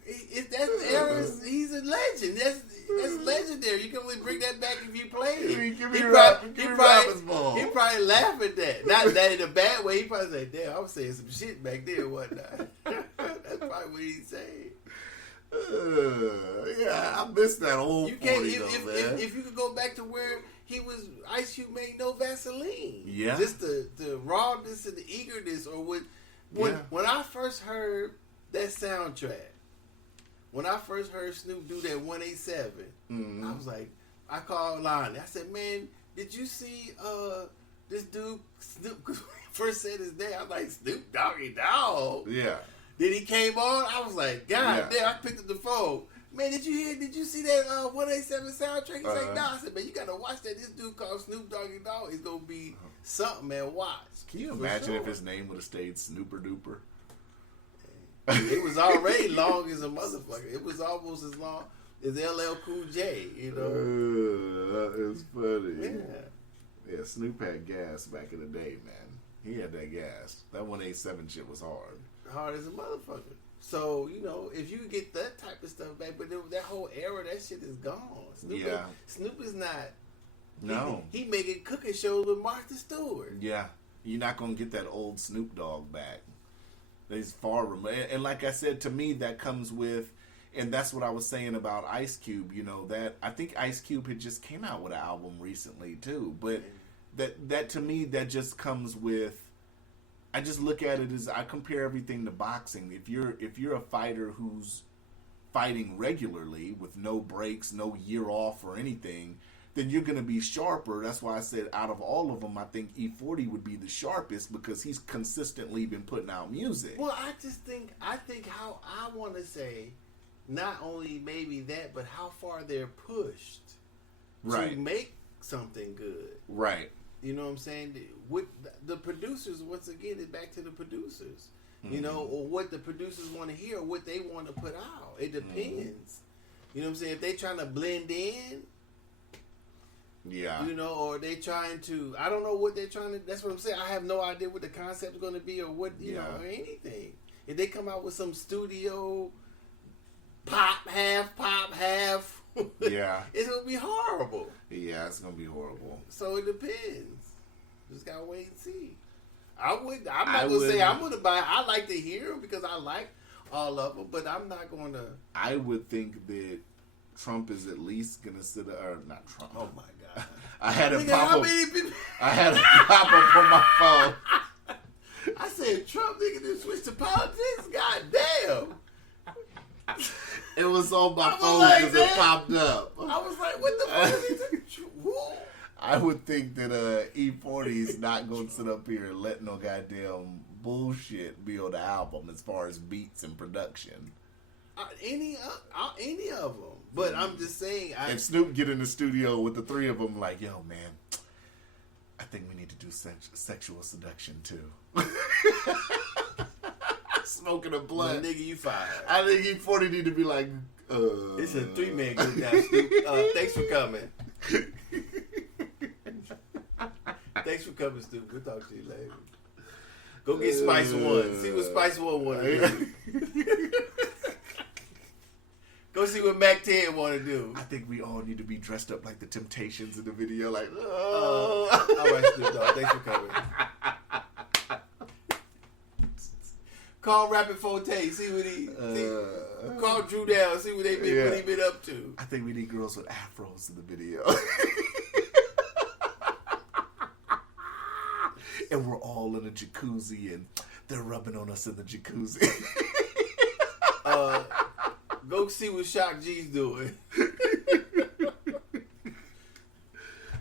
He's a legend. That's legendary. You can only bring that back if you play it. Give me Robin's ball. He probably laugh at that. Not that in a bad way. He probably say, "Damn, I was saying some shit back there, whatnot." That's probably what he'd say. Yeah, I miss that old. You can't if you could go back to where he was. Ice Cube made no Vaseline. Yeah, just the rawness and the eagerness, or when I first heard that soundtrack. When I first heard Snoop do that 187, I was like, I called Lonnie. I said, man, did you see this dude Snoop? When he first said his name, I was like, Snoop Doggy Dogg. Yeah. Then he came on. I was like, God damn! I picked up the phone. Man, did you see that 187 soundtrack? He's like, nah. I said, man, you gotta watch that. This dude called Snoop Doggy Dogg is gonna be something, man. Watch. Can you imagine if his name would have stayed Snooper Duper? It was already long as a motherfucker. It was almost as long as LL Cool J, you know. That is funny. Yeah. Yeah, Snoop had gas back in the day, man. He had that gas. That 187 shit was hard. Hard as a motherfucker. So, you know, if you get that type of stuff back, but that whole era, that shit is gone. Snoop is not. No. He making cooking shows with Martha Stewart. Yeah. You're not going to get that old Snoop Dogg back. It's far removed. And like I said, to me, that comes with, and that's what I was saying about Ice Cube, you know, that I think Ice Cube had just came out with an album recently too. But that to me, that just comes with, I just look at it as I compare everything to boxing. If you're a fighter who's fighting regularly with no breaks, no year off or anything, then you're going to be sharper. That's why I said out of all of them, I think E40 would be the sharpest because he's consistently been putting out music. Well, I think how I want to say, not only maybe that, but how far they're pushed to make something good. Right. You know what I'm saying? With the producers, once again, it's back to the producers. You know, or what the producers want to hear, or what they want to put out. It depends. You know what I'm saying? If they trying to blend in, yeah, you know, or they trying to, I don't know what they're trying to. That's what I'm saying. I have no idea what the concept is going to be, or what you know, or anything. If they come out with some studio pop half, yeah, it's gonna be horrible. Yeah, it's gonna be horrible. So it depends. Just gotta wait and see. I'm not gonna say I'm gonna buy. I like to hear them because I like all of them, but I'm not gonna. I would think that Trump is at least gonna sit, or not Trump. Oh my God! I had a Nigga, pop how up. many people? I had a pop up on my phone. I said Trump nigga didn't switch to politics. God damn! It was on my I was phone like because it that. popped up. I was like, what the fuck is he who? I would think that E40 is not going to sit up here and let no goddamn bullshit be on the album as far as beats and production. Any of them. But I'm just saying. If Snoop get in the studio with the three of them, like, yo, man, I think we need to do sexual seduction too. Smoking a blunt. Nigga, you fired. I think E40 need to be like, It's a 3-man group now, Snoop. Thanks for coming. Thanks for coming, Snoop. We'll talk to you later. Go get Spice One. See what Spice One want to do. Go see what Mac 10 want to do. I think we all need to be dressed up like the Temptations in the video, like, All right, Snoop Dogg. Thanks for coming. Call Rapid Forte. See what he. Call Drew Down. See what they been. What he been up to. I think we need girls with afros in the video. And we're all in a jacuzzi, and they're rubbing on us in the jacuzzi. Go see what Shock G's doing.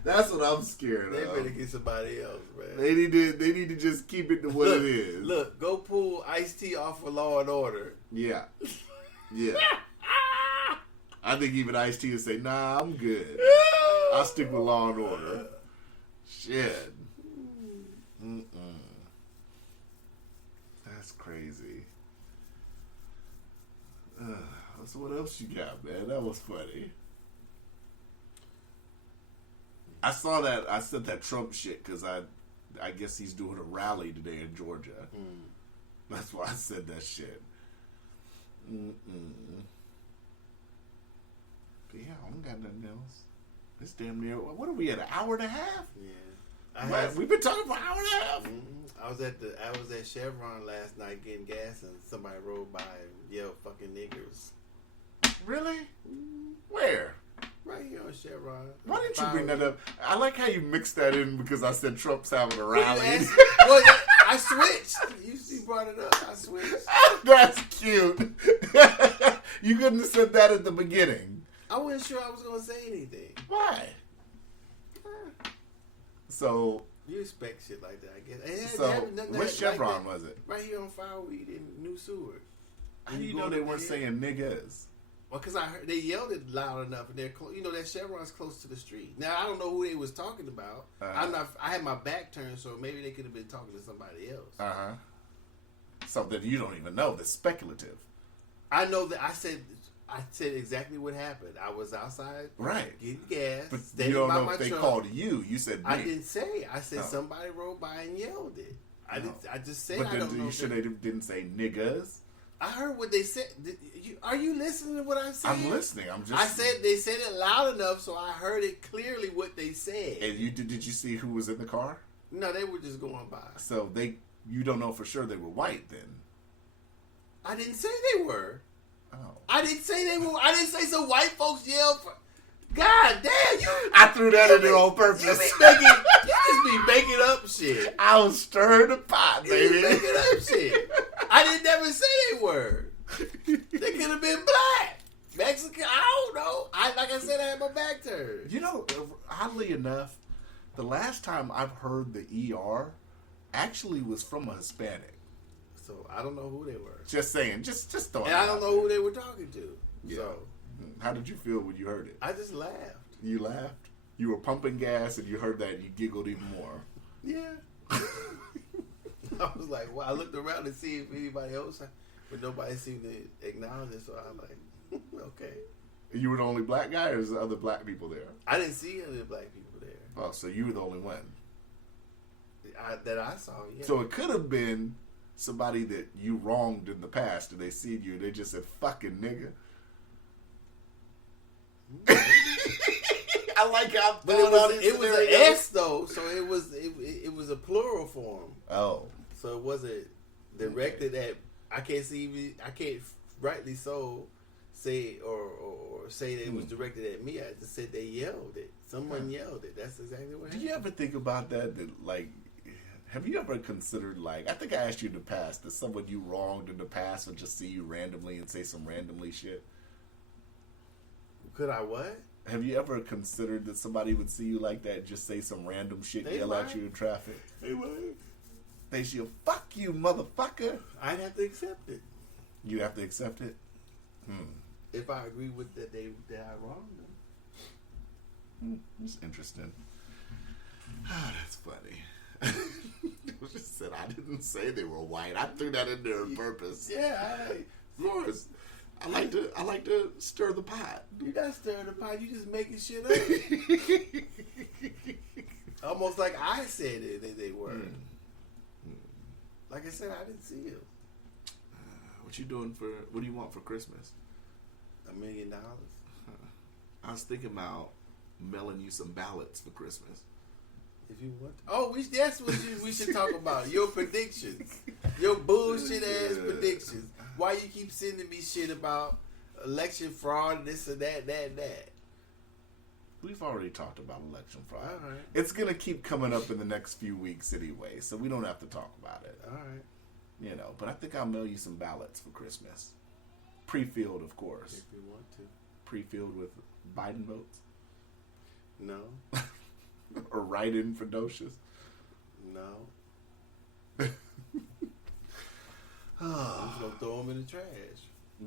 That's what I'm scared They of. better get somebody else, man. They need to just keep it to what it is. Look, go pull Ice-T off of Law and Order. Yeah. Yeah. I think even Ice-T would say, nah, I'm good. I'll stick with Law and Order. Shit. That's crazy. So what else you got, man? That was funny. I saw that. I said that Trump shit because I guess he's doing a rally today in Georgia. That's why I said that shit. But yeah, I don't got nothing else. It's damn near. What are we at? An hour and a half? Yeah. We've been talking for an hour and a half. I was at Chevron last night getting gas, and somebody rode by and yelled "fucking niggers." Really? Where? Right here on Chevron. Why didn't you bring that up? I like how you mixed that in because I said Trump's having a Well, rally. I switched. You brought it up. I switched. That's cute. You couldn't have said that at the beginning. I wasn't sure I was going to say anything. Why? So, You expect shit like that, I guess. what Chevron was it? Right here on Fireweed in New Seward. How do you know they weren't saying niggas? Well, because I heard they yelled it loud enough, and they're you know that Chevron's close to the street. Now I don't know who they was talking about. I had my back turned, so maybe they could have been talking to somebody else. Something you don't even know. That's speculative. I know that I said exactly what happened. I was outside, right, getting gas. But you don't know if they called you. You said me. I didn't say. I said somebody rode by and yelled it. I just said. But I don't know. You sure they didn't say niggas? I heard what they said. Are you listening to what I'm saying? I'm listening. I said they said it loud enough, so I heard it clearly what they said. And did you see who was in the car? No, they were just going by. So you don't know for sure they were white then? I didn't say they were. Oh. I didn't say they were. I didn't say some white folks yelled for. God damn you! I threw that in there on purpose. You just be making up shit. I was stirring the pot, baby. You making up shit. I didn't never say they were. They could have been black. Mexican? I don't know. Like I said, I had my back turned. You know, oddly enough, the last time I've heard the ER actually was from a Hispanic. So I don't know who they were. Just saying, just throwing. And I don't know who they were talking to. Yeah. So how did you feel when you heard it? I just laughed. You laughed? You were pumping gas and you heard that and you giggled even more. Yeah. I was like, well, I looked around to see if anybody else, but nobody seemed to acknowledge it. So I'm like, okay. You were the only black guy, or was there other black people there? I didn't see any black people there. Oh, so you were the only one. That I saw, yeah. So it could have been somebody that you wronged in the past, and they seen you, and they just said, fucking nigga. I like how but it was an S though, so it was a plural form. Oh, so it wasn't directed at. I can't rightly so say or say that it was directed at me. I just said they yelled it. Someone yelled it. That's exactly what happened. Do you ever think about that? That like, have you ever considered like? I think I asked you in the past that someone you wronged in the past would just see you randomly and say some randomly shit. Could I what? Have you ever considered that somebody would see you like that, just say some random shit, yell at you in traffic? They would. They should, fuck you, motherfucker. I'd have to accept it. You'd have to accept it? If I agree with that I wronged them. That's interesting. Ah, that's funny. It just said I didn't say they were white. I threw that in there on purpose. Yeah, of course. I like to stir the pot. You're not stirring the pot. You just making shit up. Almost like I said it that they were. Like I said, I didn't see them. What do you want for Christmas? $1 million. I was thinking about mailing you some ballots for Christmas. If you want, that's what we should talk about. Your predictions, your bullshit ass predictions. Why you keep sending me shit about election fraud, this and that. We've already talked about election fraud. All right. It's gonna keep coming up in the next few weeks anyway, so we don't have to talk about it. All right. You know, but I think I'll mail you some ballots for Christmas. Pre-filled, of course. If you want to. Pre-filled with Biden votes? No. Or write-in for Docious? No. I'm just going to throw them in the trash.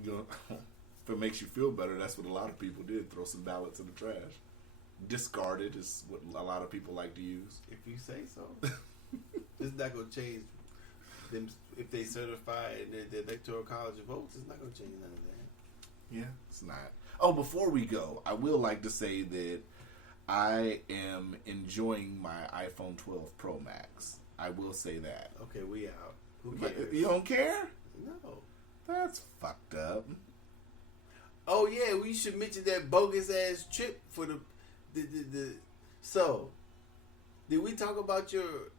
If it makes you feel better, that's what a lot of people did. Throw some ballots in the trash. Discarded is what a lot of people like to use. If you say so. It's not going to change them. If they certify the Electoral College of votes, it's not going to change none of that. Yeah, it's not. Oh, before we go, I will like to say that I am enjoying my iPhone 12 Pro Max. I will say that. Okay, we out. Who cares? You don't care? No. That's fucked up. Oh yeah, we should mention that bogus ass trip for the. So, did we talk about your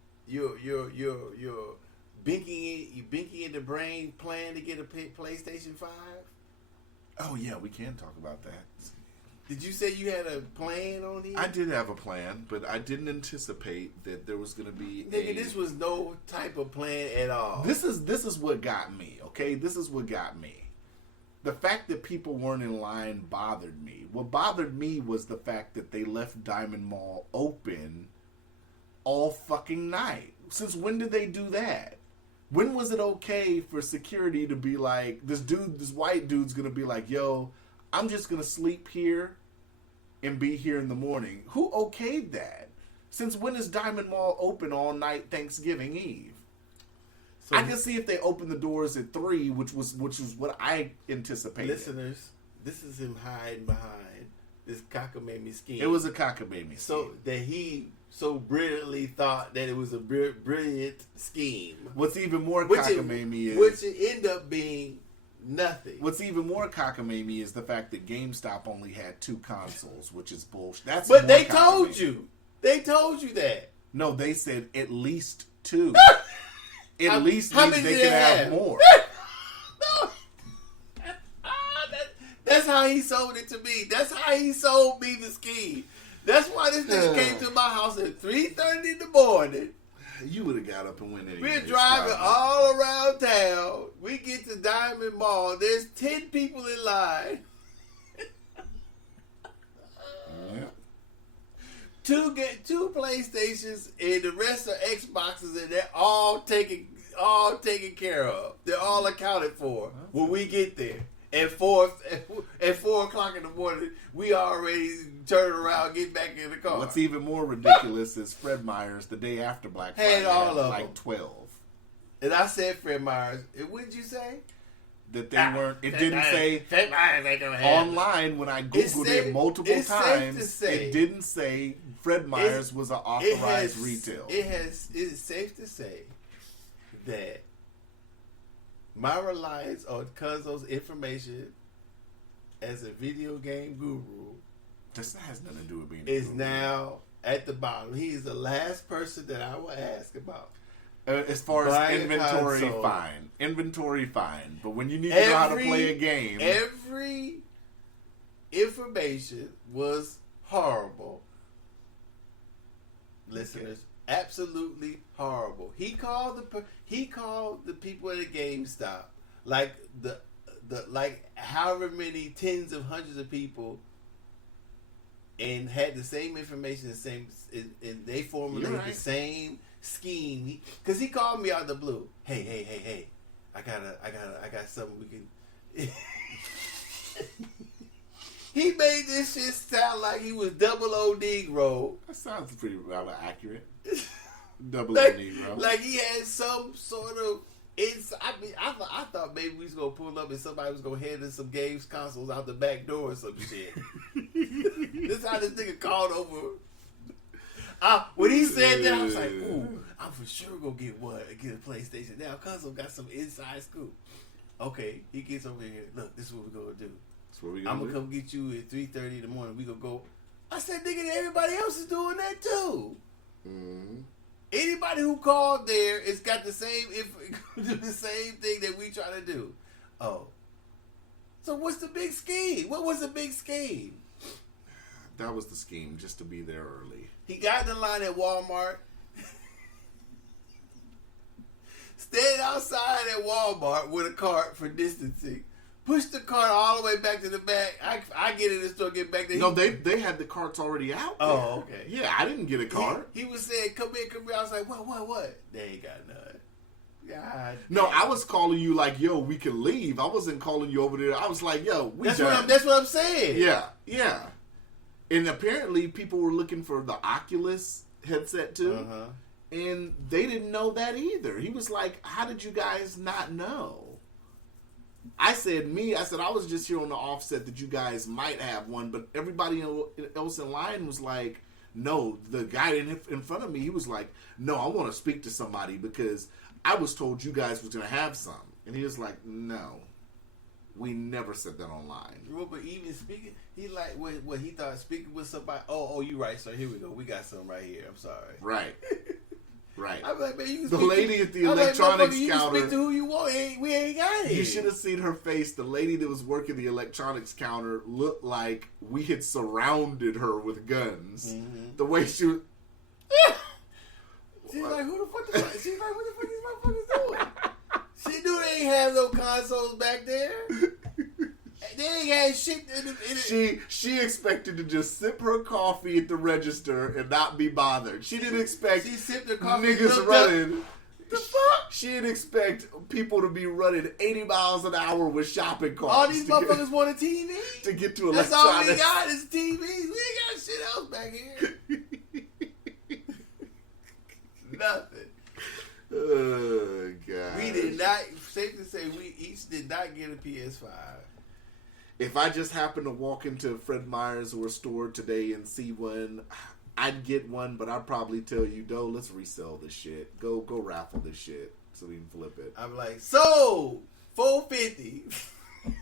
binky in the brain plan to get a PlayStation 5? Oh yeah, we can talk about that. Did you say you had a plan on it? I did have a plan, but I didn't anticipate that there was going to be. Nigga, this was no type of plan at all. This is what got me. Okay, this is what got me. The fact that people weren't in line bothered me. What bothered me was the fact that they left Diamond Mall open all fucking night. Since when did they do that? When was it okay for security to be like, this white dude's gonna be like, yo, I'm just gonna sleep here and be here in the morning? Who okayed that? Since when is Diamond Mall open all night Thanksgiving Eve? So I can see if they opened the doors at 3, which was what I anticipated. Listeners, this is him hiding behind this cockamamie scheme. It was a cockamamie scheme. So that he so brilliantly thought that it was a brilliant scheme. What's even more cockamamie which it ended up being nothing. What's even more cockamamie is the fact that GameStop only had 2 consoles, which is bullshit. But they told you. They told you that. No, they said at least 2. At least how they many could have more. No. That's how he sold it to me. That's how he sold me the scheme. That's why this nigga came to my house at 3:30 in the morning. You would have got up and went anyway. We're driving all around town. We get to Diamond Mall. There's 10 people in line. two PlayStations and the rest are Xboxes, and they're all taken care of. They're all accounted for when we get there. At 4 o'clock in the morning, we already turn around, get back in the car. What's even more ridiculous is Fred Meyers the day after Black Friday had all of like them. 12. And I said Fred Meyers. And what did you say? That they weren't. It didn't say Fred Meyers ain't gonna have online when I googled it multiple times. It didn't say Fred Meyers was an authorized retail. It's safe to say that my reliance on Cuzzo's information as a video game guru This has nothing to do with being is now at the bottom. He is the last person that I will ask about. As far as inventory, fine. But when you need to know how to play a game, every information was horrible. Listeners, absolutely horrible. He called the people at the GameStop, like the however many tens of hundreds of people, and had the same information, and they formulated the same scheme. Because he called me out of the blue. Hey, I got something we can. He made this shit sound like he was double O Negro. That sounds pretty accurate. Double O Negro. Like he had some sort of. I thought maybe we was gonna pull up and somebody was gonna hand us some games consoles out the back door or some shit. This is how this nigga called over. When he said that, I was like, "Ooh, I'm for sure gonna get a PlayStation now." Cuzzo got some inside scoop. Okay, he gets over here. Look, this is what we're gonna do. I'm gonna come get you at 3:30 in the morning. We gonna go. I said, "Nigga, everybody else is doing that too." Mm-hmm. Anybody who called there, it's got the same do the same thing that we try to do. Oh, so what's the big scheme? What was the big scheme? That was the scheme, just to be there early. He got in the line at Walmart, stayed outside at Walmart with a cart for distancing. Pushed the cart all the way back to the back. I get in the store, get back there. No, they had the carts already out there. Oh, okay. Yeah, I didn't get a cart. He was saying, come here. I was like, what? They ain't got none. God. No, I was calling you like, yo, we can leave. I wasn't calling you over there. I was like, yo, that's what I'm saying. Yeah. And apparently people were looking for the Oculus headset too. Uh-huh. And they didn't know that either. He was like, how did you guys not know? I said I was just here on the offset that you guys might have one, but everybody else in line was like, no. The guy in front of me, he was like, no, I want to speak to somebody because I was told you guys was going to have some. And he was like, no, we never said that online. But even speaking, he like what he thought speaking with somebody. Oh, you right, sir. Here we go. We got some right here. I'm sorry. Right. Right. I'm like, man, you can the lady at the electronics you counter. You can speak to who you want. We ain't got it. You should have seen her face. The lady that was working the electronics counter looked like we had surrounded her with guns. Mm-hmm. The way she was. She's like, who the fuck is that? She's like, what the fuck these motherfuckers doing? She knew they ain't have no consoles back there. They ain't had shit in it. She expected to just sip her coffee at the register and not be bothered. She didn't expect she sipped her coffee niggas running. The fuck? She didn't expect people to be running 80 miles an hour with shopping carts. All these motherfuckers want a TV? To get to electronics. That's all we got is TVs. We ain't got shit else back here. Nothing. Oh, God. We did not, safe to say, we each did not get a PS5. If I just happened to walk into Fred Meyers or a store today and see one, I'd get one, but I'd probably tell you, let's resell this shit. Go raffle this shit so we can flip it. I'm like, so $450. And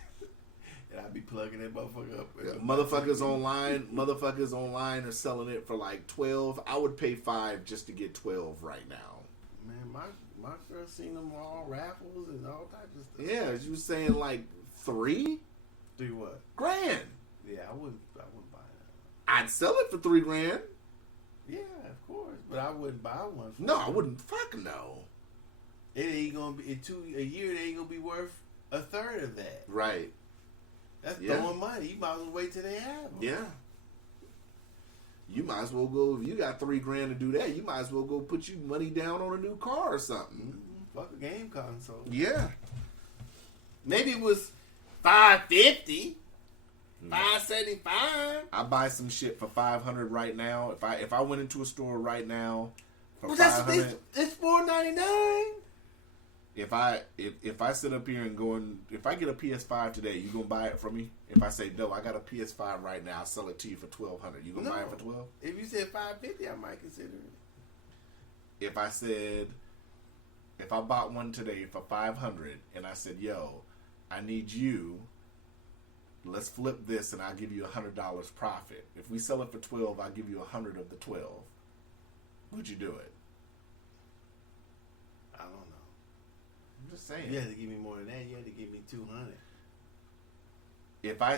I'd be plugging that motherfucker up. Yeah, motherfuckers online are selling it for like $12. I would pay $5 just to get 12 right now. Man, my girl seen them all raffles and all types of stuff. Yeah, you were saying like $3? $3 what? Grand. Yeah, I wouldn't buy that. I'd sell it for $3,000. Yeah, of course, but I wouldn't buy one. I wouldn't. Fuck no. It ain't gonna be a year. It ain't gonna be worth a third of that. Right. That's throwing money. You might as well wait till they have them. Yeah. You might as well go. If you got $3,000 to do that, you might as well go put you money down on a new car or something. Fuck a game console. Yeah. Maybe it was $550, $575. I buy some shit for $500 right now. If I went into a store right now for Well, $500, it's $499. if I sit up here and if I get a PS5 today, you gonna buy it from me? If I say no, I got a PS5 right now, I'll sell it to you for $1,200. You gonna buy it for $1,200? If you said $550, I might consider it. If I bought one today for $500 and I said, yo, I need you, let's flip this and I'll give you $100 profit. If we sell it for $12, I'll give you $100 of the $12. Would you do it? I don't know. I'm just saying. You had to give me more than that. You had to give me $200.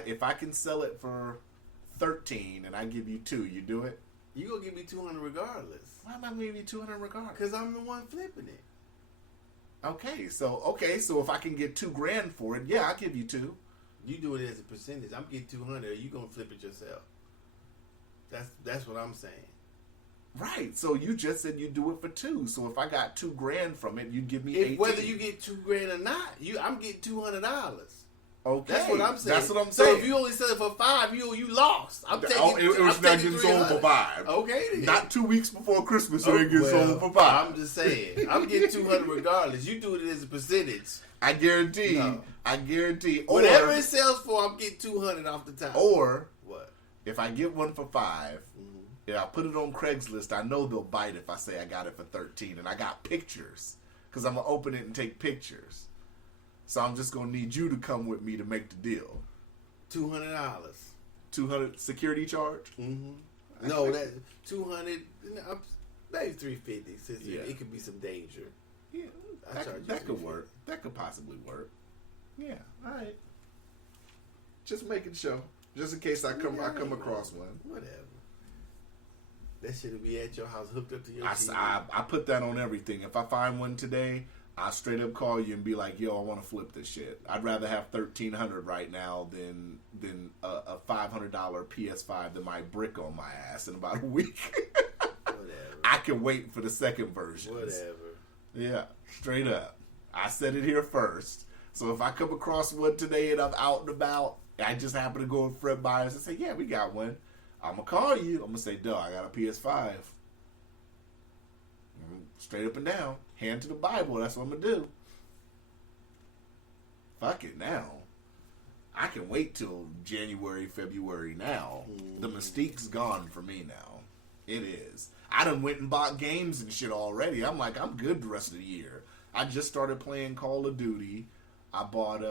If I can sell it for $13 and I give you $2, you do it? You gonna give me $200 regardless. Why am I gonna give you $200 regardless? Because I'm the one flipping it. Okay, so if I can get $2,000 for it, yeah, I'll give you $2. You do it as a percentage. I'm getting $200. Or you gonna flip it yourself? That's what I'm saying. Right. So you just said you do it for $2. So if I got $2,000 from it, you'd give me $18. Whether you get $2,000 or not, I'm getting $200. Okay, That's what I'm saying. That's what I'm saying. So if you only sell it for $5, you lost. I'm taking. It was not getting sold for $5. Okay, then. Not 2 weeks before Christmas, it ain't getting sold for $5. I'm just saying. I'm getting $200 regardless. You do it as a percentage. I guarantee. No. I guarantee. Whatever it sells for, I'm getting $200 off the top. Or what? If I get one for $5, and I put it on Craigslist, I know they'll bite if I say I got it for $13, and I got pictures because I'm gonna open it and take pictures. So I'm just gonna need you to come with me to make the deal. $200. $200 security charge. Mm-hmm. No, that $200. Maybe $350. Since it could be some danger. Yeah, that could work. That could possibly work. Yeah. All right. Just making sure, just in case I come across one. Whatever. That shit'll be at your house, hooked up to your TV. I put that on everything. If I find one today, I'll straight up call you and be like, "Yo, I want to flip this shit. I'd rather have $1,300 right now than a $500 PS5 that might brick on my ass in about a week." Whatever. I can wait for the second version. Whatever. Yeah, straight up. I said it here first. So if I come across one today and I'm out and about, I just happen to go with Fred Myers and say, "Yeah, we got one." I'm going to call you. I'm going to say, "Duh, I got a PS5. Straight up and down. Hand to the Bible. That's what I'm going to do. Fuck it now. I can wait till January, February now. The mystique's gone for me now. It is. I done went and bought games and shit already. I'm like, I'm good the rest of the year. I just started playing Call of Duty. I bought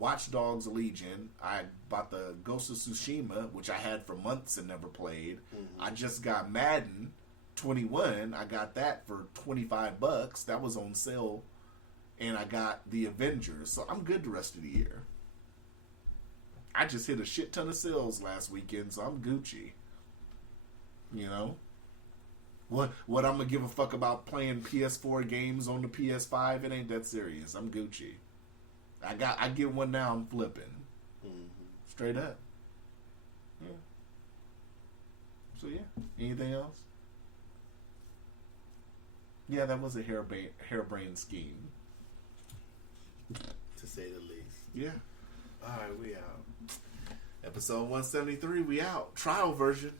Watch Dogs Legion. I bought the Ghost of Tsushima, which I had for months and never played. I just got Madden 21. I got that for $25. That was on sale. And I got the Avengers. So I'm good the rest of the year. I just hit a shit ton of sales last weekend, so I'm Gucci. You know? What I'm going to give a fuck about playing PS4 games on the PS5? It ain't that serious. I'm Gucci. I get one now, I'm flipping. Straight up. Yeah. So yeah. Anything else? Yeah, that was a harebrained scheme. To say the least. Yeah. Alright, we out. Episode 173, we out. Trial version.